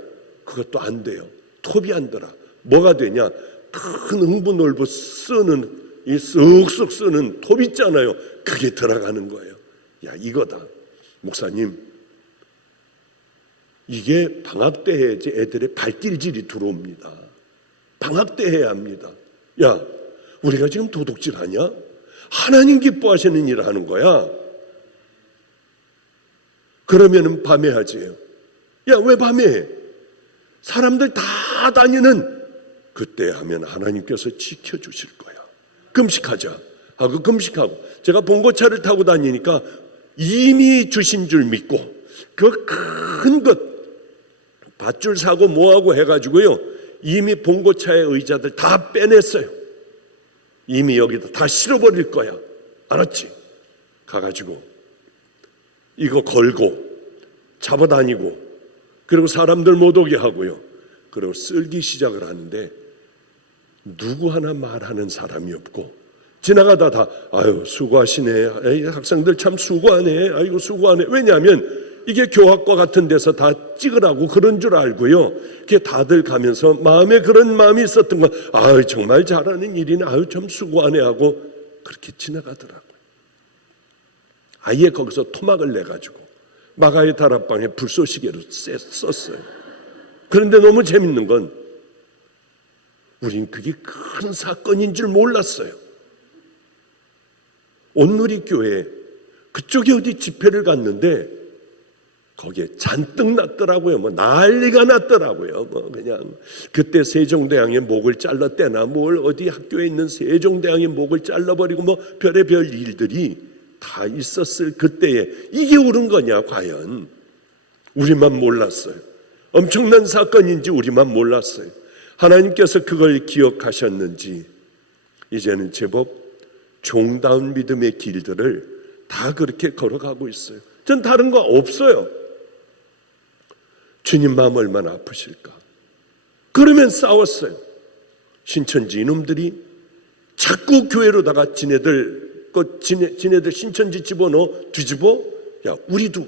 그것도 안 돼요. 톱이 안 들어. 뭐가 되냐? 큰 흥분올부 쓰는, 이 쓱쓱 쓰는 톱 있잖아요. 그게 들어가는 거예요. 야, 이거다. 목사님, 이게 방학 때 해야지 애들의 발길질이 들어옵니다. 방학 때 해야 합니다. 야, 우리가 지금 도둑질 하냐? 하나님 기뻐하시는 일을 하는 거야. 그러면은 밤에 하지. 야, 왜 밤에 해? 사람들 다 다니는 그때 하면 하나님께서 지켜주실 거야. 금식하자 하고 금식하고, 제가 봉고차를 타고 다니니까 이미 주신 줄 믿고 그 큰 것 밧줄 사고 뭐하고 해가지고요, 이미 봉고차의 의자들 다 빼냈어요. 이미 여기다 다 실어버릴 거야. 알았지? 가가지고 이거 걸고 잡아다니고, 그리고 사람들 못 오게 하고요. 그리고 쓸기 시작을 하는데 누구 하나 말하는 사람이 없고, 지나가다 다 아유 수고하시네, 에이, 학생들 참 수고하네, 아이고 수고하네. 왜냐하면 이게 교학과 같은 데서 다 찍으라고 그런 줄 알고요. 그게 다들 가면서 마음에 그런 마음이 있었던 거, 아유 정말 잘하는 일이네, 아유 참 수고하네 하고 그렇게 지나가더라고요. 아예 거기서 토막을 내가지고 마가의 다락방에 불쏘시개로 썼어요. 그런데 너무 재밌는 건 우린 그게 큰 사건인 줄 몰랐어요. 온누리 교회 그쪽에 어디 집회를 갔는데 거기에 잔뜩 났더라고요. 뭐 난리가 났더라고요. 뭐 그냥 그때 세종대왕의 목을 잘랐대나 뭘 어디 학교에 있는 세종대왕의 목을 잘라버리고 뭐 별의별 일들이 다 있었을 그때에 이게 옳은 거냐 과연? 우리만 몰랐어요. 엄청난 사건인지 우리만 몰랐어요. 하나님께서 그걸 기억하셨는지 이제는 제법 종다운 믿음의 길들을 다 그렇게 걸어가고 있어요. 전 다른 거 없어요. 주님 마음 얼마나 아프실까. 그러면 싸웠어요. 신천지 이놈들이 자꾸 교회로다가 지네들 신천지 집어넣어 뒤집어. 야, 우리도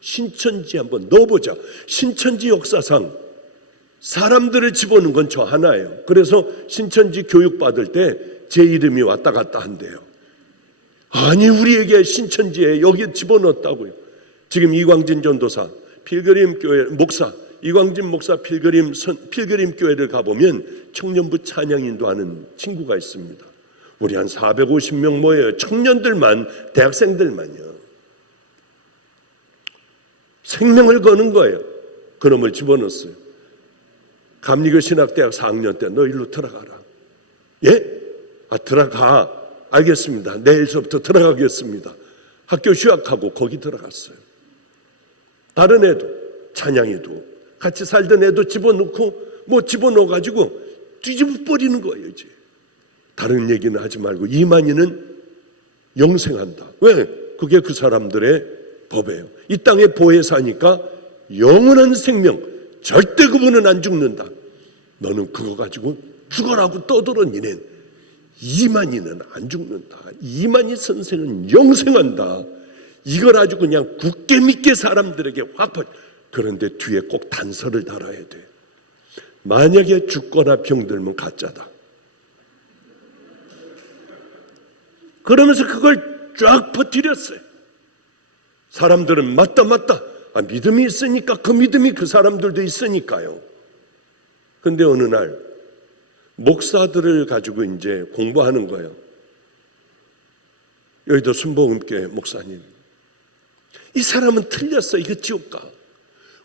신천지 한번 넣어보자. 신천지 역사상 사람들을 집어넣은 건 저 하나예요. 그래서 신천지 교육받을 때 제 이름이 왔다 갔다 한대요. 아니 우리에게 신천지에 여기 집어넣었다고요. 지금 이광진 전도사 필그림교회 목사 이광진 목사 필그림교회를 가보면 청년부 찬양인도 하는 친구가 있습니다. 우리 한 450명 모여요. 청년들만, 대학생들만요. 생명을 거는 거예요. 그놈을 집어넣었어요. 감리교 신학대학 4학년 때 너 일로 들어가라. 예? 들어가. 알겠습니다. 내일서부터 들어가겠습니다. 학교 휴학하고 거기 들어갔어요. 다른 애도 찬양이도 같이 살던 애도 집어넣고 뭐 집어넣어가지고 뒤집어 버리는 거예요. 이제 다른 얘기는 하지 말고 이만희는 영생한다. 왜? 그게 그 사람들의 법이에요. 이 땅에 보혜 사니까 영원한 생명, 절대 그분은 안 죽는다. 너는 그거 가지고 죽어라고 떠들어니는 이만희는 안 죽는다. 이만희 선생은 영생한다. 이걸 아주 그냥 굳게 믿게 사람들에게 확 퍼. 그런데 뒤에 꼭 단서를 달아야 돼. 만약에 죽거나 병들면 가짜다. 그러면서 그걸 쫙 퍼뜨렸어요. 사람들은 맞다. 믿음이 있으니까 그 믿음이 그 사람들도 있으니까요. 근데 어느 날 목사들을 가지고 이제 공부하는 거예요. 여의도 순복음교회 목사님, 이 사람은 틀렸어. 이거 지옥가.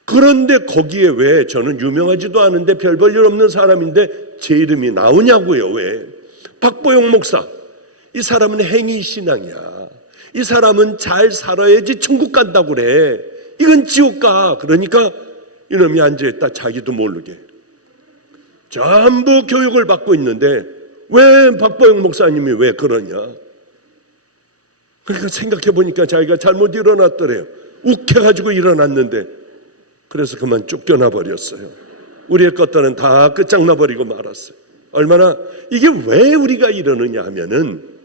그런데 거기에 왜 저는 유명하지도 않은데 별 볼 일 없는 사람인데 제 이름이 나오냐고요. 왜? 박보영 목사, 이 사람은 행위신앙이야. 이 사람은 잘 살아야지 천국 간다고 그래. 이건 지옥가. 그러니까 이놈이 앉아있다 자기도 모르게 전부 교육을 받고 있는데 왜 박보영 목사님이 왜 그러냐. 그러니까 생각해 보니까 자기가 잘못 일어났더래요. 욱해가지고 일어났는데 그래서 그만 쫓겨나 버렸어요. 우리의 것들은 다 끝장나 버리고 말았어요. 얼마나 이게 왜 우리가 이러느냐 하면은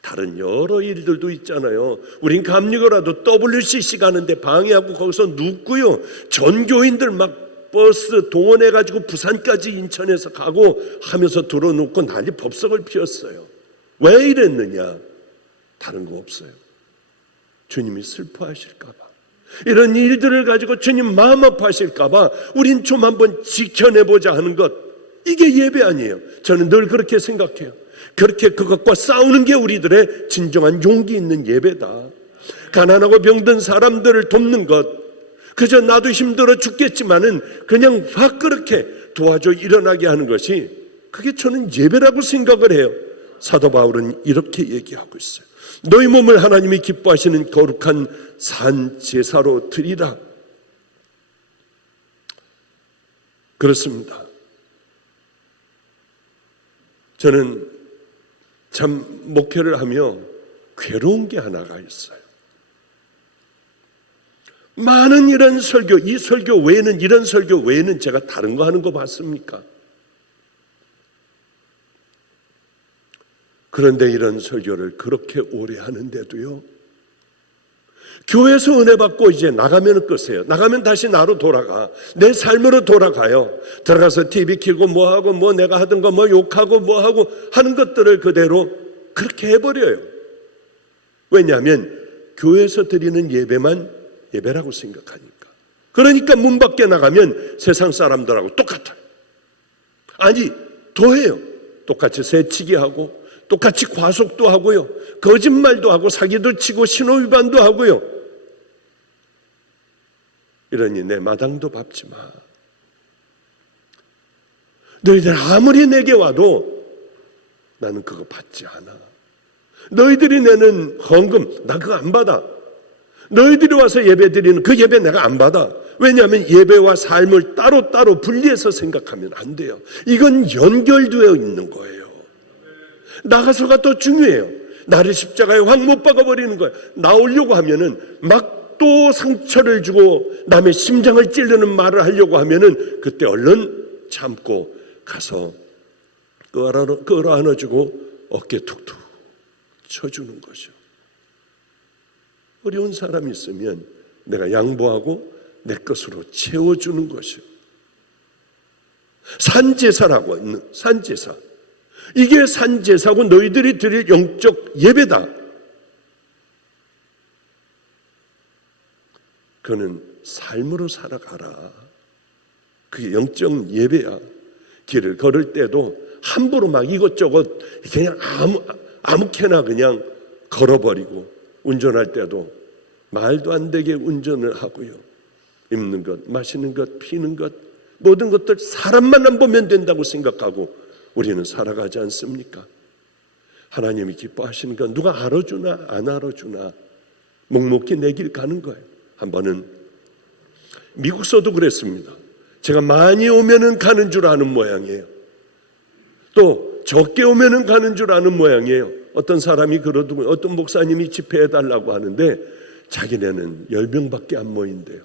다른 여러 일들도 있잖아요. 우린 감리교라도 WCC 가는데 방해하고 거기서 눕고요. 전교인들 막 버스 동원해가지고 부산까지 인천에서 가고 하면서 들어놓고 난리 법석을 피웠어요. 왜 이랬느냐? 다른 거 없어요. 주님이 슬퍼하실까 봐. 이런 일들을 가지고 주님 마음 아파하실까 봐 우린 좀 한번 지켜내보자 하는 것, 이게 예배 아니에요. 저는 늘 그렇게 생각해요. 그렇게 그것과 싸우는 게 우리들의 진정한 용기 있는 예배다. 가난하고 병든 사람들을 돕는 것, 그저 나도 힘들어 죽겠지만은 그냥 확 그렇게 도와줘 일어나게 하는 것이, 그게 저는 예배라고 생각을 해요. 사도 바울은 이렇게 얘기하고 있어요. 너희 몸을 하나님이 기뻐하시는 거룩한 산 제사로 드리라. 그렇습니다. 저는 참 목회를 하며 괴로운 게 하나가 있어요. 많은 이런 설교, 이 설교 외에는, 이런 설교 외에는 제가 다른 거 하는 거 봤습니까? 그런데 이런 설교를 그렇게 오래 하는데도요, 교회에서 은혜 받고 이제 나가면 끝이에요. 나가면 다시 나로 돌아가. 내 삶으로 돌아가요. 들어가서 TV 켜고 뭐하고 뭐 내가 하던 거 뭐 욕하고 뭐하고 하는 것들을 그대로 그렇게 해버려요. 왜냐하면 교회에서 드리는 예배만 예배라고 생각하니까. 그러니까 문 밖에 나가면 세상 사람들하고 똑같아요. 아니, 더해요. 똑같이 새치기 하고 똑같이 과속도 하고요, 거짓말도 하고 사기도 치고 신호위반도 하고요. 이러니 내 마당도 밟지 마. 너희들 아무리 내게 와도 나는 그거 받지 않아. 너희들이 내는 헌금 나 그거 안 받아. 너희들이 와서 예배 드리는 그 예배 내가 안 받아. 왜냐하면 예배와 삶을 따로따로 분리해서 생각하면 안 돼요. 이건 연결되어 있는 거예요. 나가서가 더 중요해요. 나를 십자가에 확 못 박아버리는 거예요. 나오려고 하면은 막 또 상처를 주고 남의 심장을 찌르는 말을 하려고 하면은 그때 얼른 참고 가서 끌어안아주고 어깨 툭툭 쳐주는 것이요. 어려운 사람이 있으면 내가 양보하고 내 것으로 채워주는 것이요. 산제사라고 있는 산제사. 이게 산제사고 너희들이 드릴 영적 예배다. 그는 삶으로 살아가라. 그게 영적 예배야. 길을 걸을 때도 함부로 막 이것저것 그냥 아무렇게나 그냥 걸어버리고, 운전할 때도 말도 안 되게 운전을 하고요. 입는 것, 마시는 것, 피는 것, 모든 것들 사람만 안 보면 된다고 생각하고 우리는 살아가지 않습니까? 하나님이 기뻐하시는 건 누가 알아주나 안 알아주나 묵묵히 내 길 가는 거예요. 한 번은 미국서도 그랬습니다. 제가 많이 오면은 가는 줄 아는 모양이에요. 또 적게 오면은 가는 줄 아는 모양이에요. 어떤 사람이 그러더군요. 어떤 목사님이 집회해달라고 하는데 자기네는 10명밖에 안 모인대요.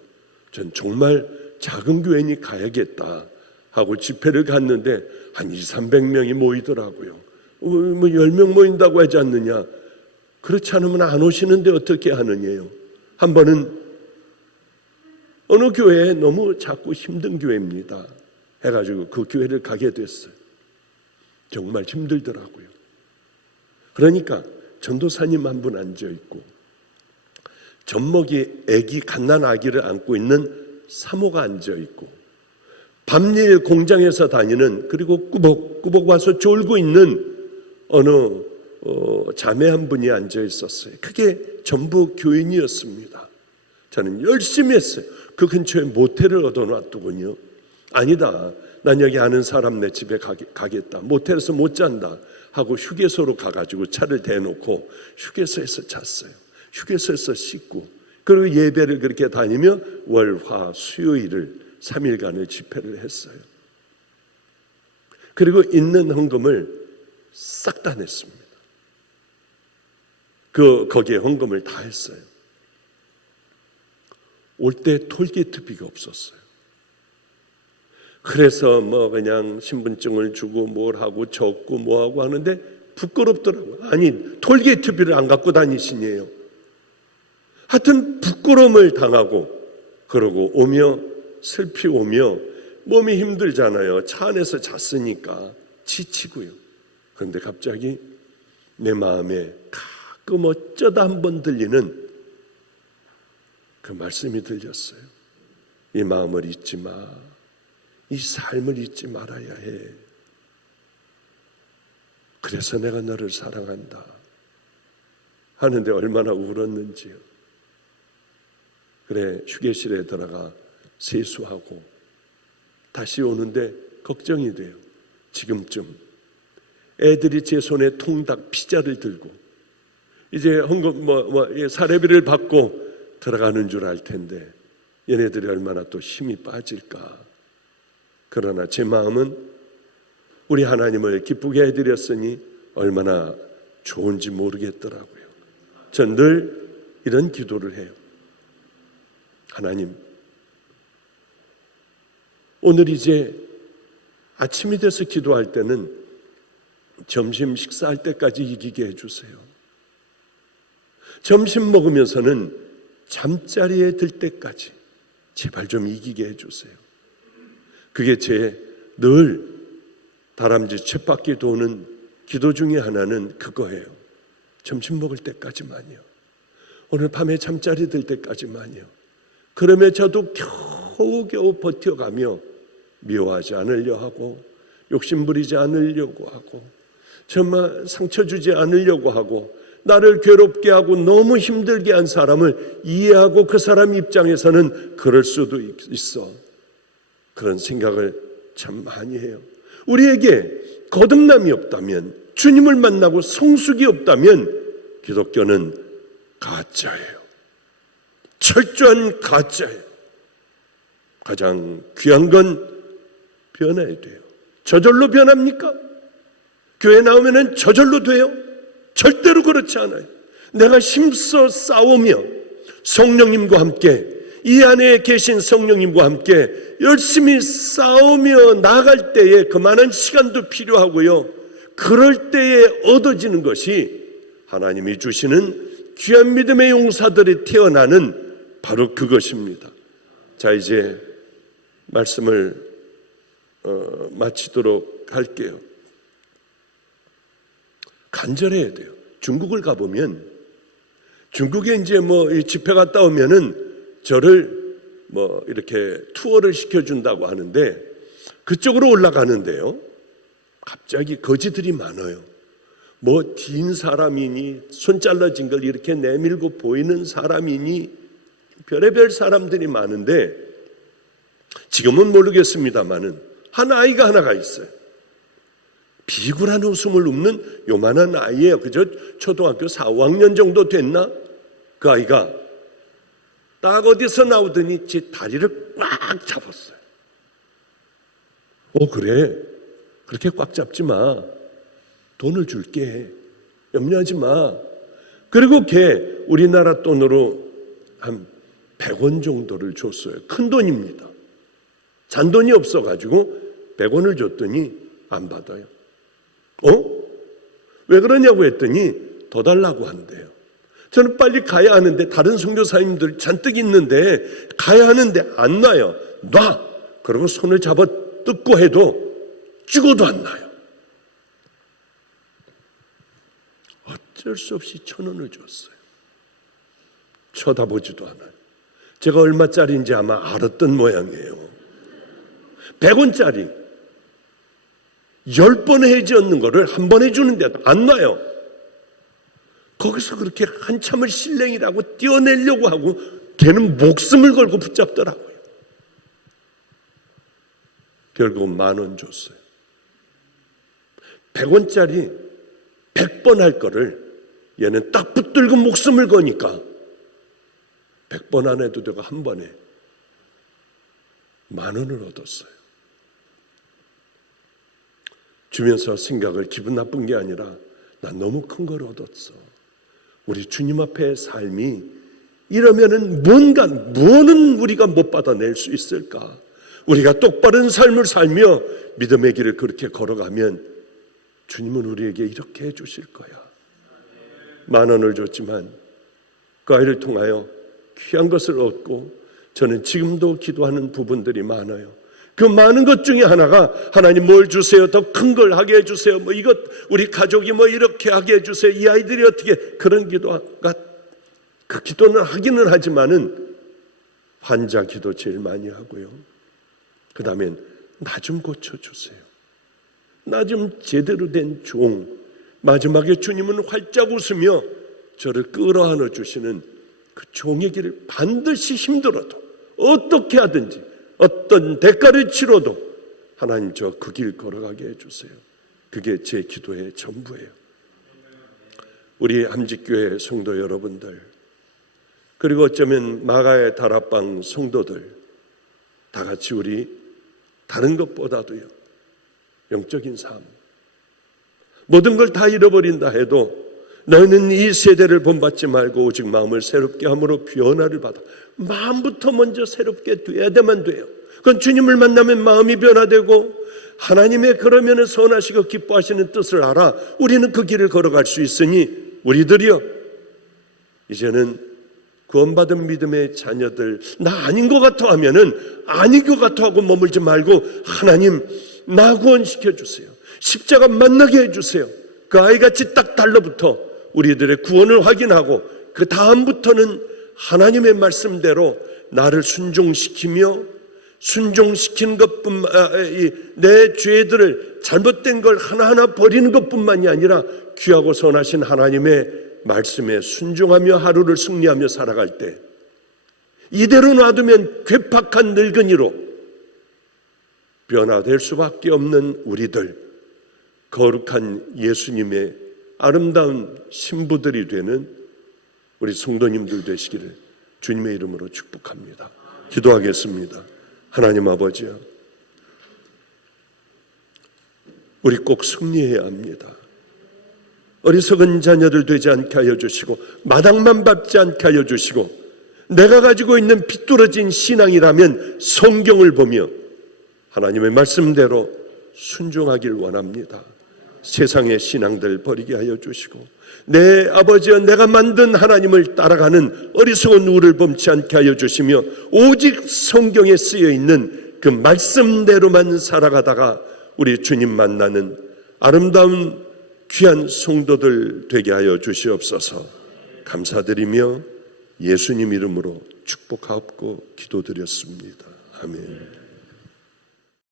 전 정말 작은 교회니 가야겠다 하고 집회를 갔는데 한 200~300명이 모이더라고요. 뭐 10명 모인다고 하지 않느냐. 그렇지 않으면 안 오시는데 어떻게 하느냐요. 한 번은 어느 교회에 너무 작고 힘든 교회입니다 해가지고 그 교회를 가게 됐어요. 정말 힘들더라고요. 그러니까 전도사님 한 분 앉아있고 젖먹이 아기 갓난 아기를 안고 있는 사모가 앉아있고 밤일 공장에서 다니는 그리고 꾸벅꾸벅 와서 졸고 있는 어느 자매 한 분이 앉아있었어요. 그게 전부 교인이었습니다. 저는 열심히 했어요. 그 근처에 모텔을 얻어놨더군요. 아니다, 난 여기 아는 사람 내 집에 가겠다. 모텔에서 못 잔다 하고 휴게소로 가가지고 차를 대놓고 휴게소에서 잤어요. 휴게소에서 씻고 그리고 예배를 그렇게 다니며 월, 화, 수요일을 3일간을 집회를 했어요. 그리고 있는 헌금을 싹 다 냈습니다. 거기에 헌금을 다 했어요. 올 때 톨게이트비가 없었어요. 그래서 뭐 그냥 신분증을 주고 뭘 하고 적고 뭐 하고 하는데 부끄럽더라고요. 아니 톨게이트비를 안 갖고 다니시니에요. 하여튼 부끄러움을 당하고 그러고 오며 슬피 오며 몸이 힘들잖아요. 차 안에서 잤으니까 지치고요. 그런데 갑자기 내 마음에 가끔 어쩌다 한번 들리는 그 말씀이 들렸어요. 이 마음을 잊지 마. 이 삶을 잊지 말아야 해. 그래서 내가 너를 사랑한다 하는데 얼마나 울었는지요. 그래 휴게실에 들어가 세수하고 다시 오는데 걱정이 돼요. 지금쯤 애들이 제 손에 통닭 피자를 들고 이제 헌금 사례비를 받고 들어가는 줄 알 텐데 얘네들이 얼마나 또 힘이 빠질까. 그러나 제 마음은 우리 하나님을 기쁘게 해드렸으니 얼마나 좋은지 모르겠더라고요. 전 늘 이런 기도를 해요. 하나님, 오늘 이제 아침이 돼서 기도할 때는 점심 식사할 때까지 이기게 해주세요. 점심 먹으면서는 잠자리에 들 때까지 제발 좀 이기게 해주세요. 그게 제 늘 다람쥐 쳇바퀴 도는 기도 중에 하나는 그거예요. 점심 먹을 때까지만요. 오늘 밤에 잠자리 들 때까지만요. 그러면 저도 겨우겨우 버텨가며 미워하지 않으려 하고 욕심 부리지 않으려고 하고 정말 상처 주지 않으려고 하고 나를 괴롭게 하고 너무 힘들게 한 사람을 이해하고 그 사람 입장에서는 그럴 수도 있어. 그런 생각을 참 많이 해요. 우리에게 거듭남이 없다면, 주님을 만나고 성숙이 없다면 기독교는 가짜예요. 철저한 가짜예요. 가장 귀한 건 변해야 돼요. 저절로 변합니까? 교회 나오면 저절로 돼요? 절대로 그렇지 않아요. 내가 힘써 싸우며 성령님과 함께, 이 안에 계신 성령님과 함께 열심히 싸우며 나아갈 때에 그만한 시간도 필요하고요. 그럴 때에 얻어지는 것이 하나님이 주시는 귀한 믿음의 용사들이 태어나는 바로 그것입니다. 자, 이제 말씀을 마치도록 할게요. 간절해야 돼요. 중국을 가보면, 중국에 이제 집회 갔다 오면은 저를 이렇게 투어를 시켜준다고 하는데, 그쪽으로 올라가는데요, 갑자기 거지들이 많아요. 딘 사람이니, 손 잘라진 걸 이렇게 내밀고 보이는 사람이니, 별의별 사람들이 많은데, 지금은 모르겠습니다만은 한 아이가 하나가 있어요. 비굴한 웃음을 웃는 요만한 아이예요. 그저 초등학교 4, 5학년 정도 됐나? 그 아이가 딱 어디서 나오더니 제 다리를 꽉 잡았어요. 그래, 그렇게 꽉 잡지 마. 돈을 줄게. 염려하지 마. 그리고 걔 우리나라 돈으로 한 100원 정도를 줬어요. 큰 돈입니다. 잔돈이 없어가지고 100원을 줬더니 안 받아요. 왜 그러냐고 했더니 더 달라고 한대요. 저는 빨리 가야 하는데, 다른 선교사님들 잔뜩 있는데 가야 하는데 안 놔요. 놔! 그러고 손을 잡아 뜯고 해도 죽어도 안 놔요. 어쩔 수 없이 1,000원을 줬어요. 쳐다보지도 않아요. 제가 얼마짜리인지 아마 알았던 모양이에요. 100원짜리 10번 해지 않는 거를 한 번 해주는데 안 놔요. 거기서 그렇게 한참을 실랭이라고 떼어내려고 하고 걔는 목숨을 걸고 붙잡더라고요. 결국 10,000원 줬어요. 100원짜리 100번 할 거를 얘는 딱 붙들고 목숨을 거니까 100번 안 해도 되고 한 번에 10,000원을 얻었어요. 주면서 생각을, 기분 나쁜 게 아니라 난 너무 큰 걸 얻었어. 우리 주님 앞에 삶이 이러면은 뭐는 우리가 못 받아낼 수 있을까? 우리가 똑바른 삶을 살며 믿음의 길을 그렇게 걸어가면 주님은 우리에게 이렇게 해주실 거야. 10,000원을 줬지만 그 아이를 통하여 귀한 것을 얻고, 저는 지금도 기도하는 부분들이 많아요. 그 많은 것 중에 하나가, 하나님 뭘 주세요? 더 큰 걸 하게 해주세요. 이것 우리 가족이 이렇게 하게 해주세요. 이 아이들이 어떻게, 그런 기도가, 그 기도는 하기는 하지만은 환자 기도 제일 많이 하고요. 그 다음엔 나 좀 고쳐주세요. 나 좀 제대로 된 종. 마지막에 주님은 활짝 웃으며 저를 끌어안아 주시는 그 종의 길을 반드시 힘들어도 어떻게 하든지 어떤 대가를 치러도 하나님 저 그 길 걸어가게 해주세요. 그게 제 기도의 전부예요. 우리 함직교회 성도 여러분들, 그리고 어쩌면 마가의 다락방 성도들, 다 같이 우리 다른 것보다도요, 영적인 삶, 모든 걸 다 잃어버린다 해도 너희는 이 세대를 본받지 말고 오직 마음을 새롭게 함으로 변화를 받아. 마음부터 먼저 새롭게 돼야만 돼요. 그건 주님을 만나면 마음이 변화되고 하나님의 그러면 선하시고 기뻐하시는 뜻을 알아 우리는 그 길을 걸어갈 수 있으니, 우리들이요, 이제는 구원받은 믿음의 자녀들, 나 아닌 것 같아 하면은 아닌 것 같아 하고 머물지 말고, 하나님 나 구원시켜 주세요. 십자가 만나게 해주세요. 그 아이같이 딱 달라붙어 우리들의 구원을 확인하고 그 다음부터는 하나님의 말씀대로 나를 순종시키며, 순종시키는 것뿐만, 내 죄들을 잘못된 걸 하나하나 버리는 것뿐만이 아니라 귀하고 선하신 하나님의 말씀에 순종하며 하루를 승리하며 살아갈 때 이대로 놔두면 괴팍한 늙은이로 변화될 수밖에 없는 우리들, 거룩한 예수님의 아름다운 신부들이 되는 우리 성도님들 되시기를 주님의 이름으로 축복합니다. 기도하겠습니다. 하나님 아버지요, 우리 꼭 승리해야 합니다. 어리석은 자녀들 되지 않게 하여 주시고 마당만 밟지 않게 하여 주시고, 내가 가지고 있는 비뚤어진 신앙이라면 성경을 보며 하나님의 말씀대로 순종하길 원합니다. 세상의 신앙들 버리게 하여 주시고, 내 아버지여, 내가 만든 하나님을 따라가는 어리석은 우를 범치 않게 하여 주시며, 오직 성경에 쓰여 있는 그 말씀대로만 살아가다가 우리 주님 만나는 아름다운 귀한 성도들 되게 하여 주시옵소서. 감사드리며 예수님 이름으로 축복하옵고 기도드렸습니다. 아멘.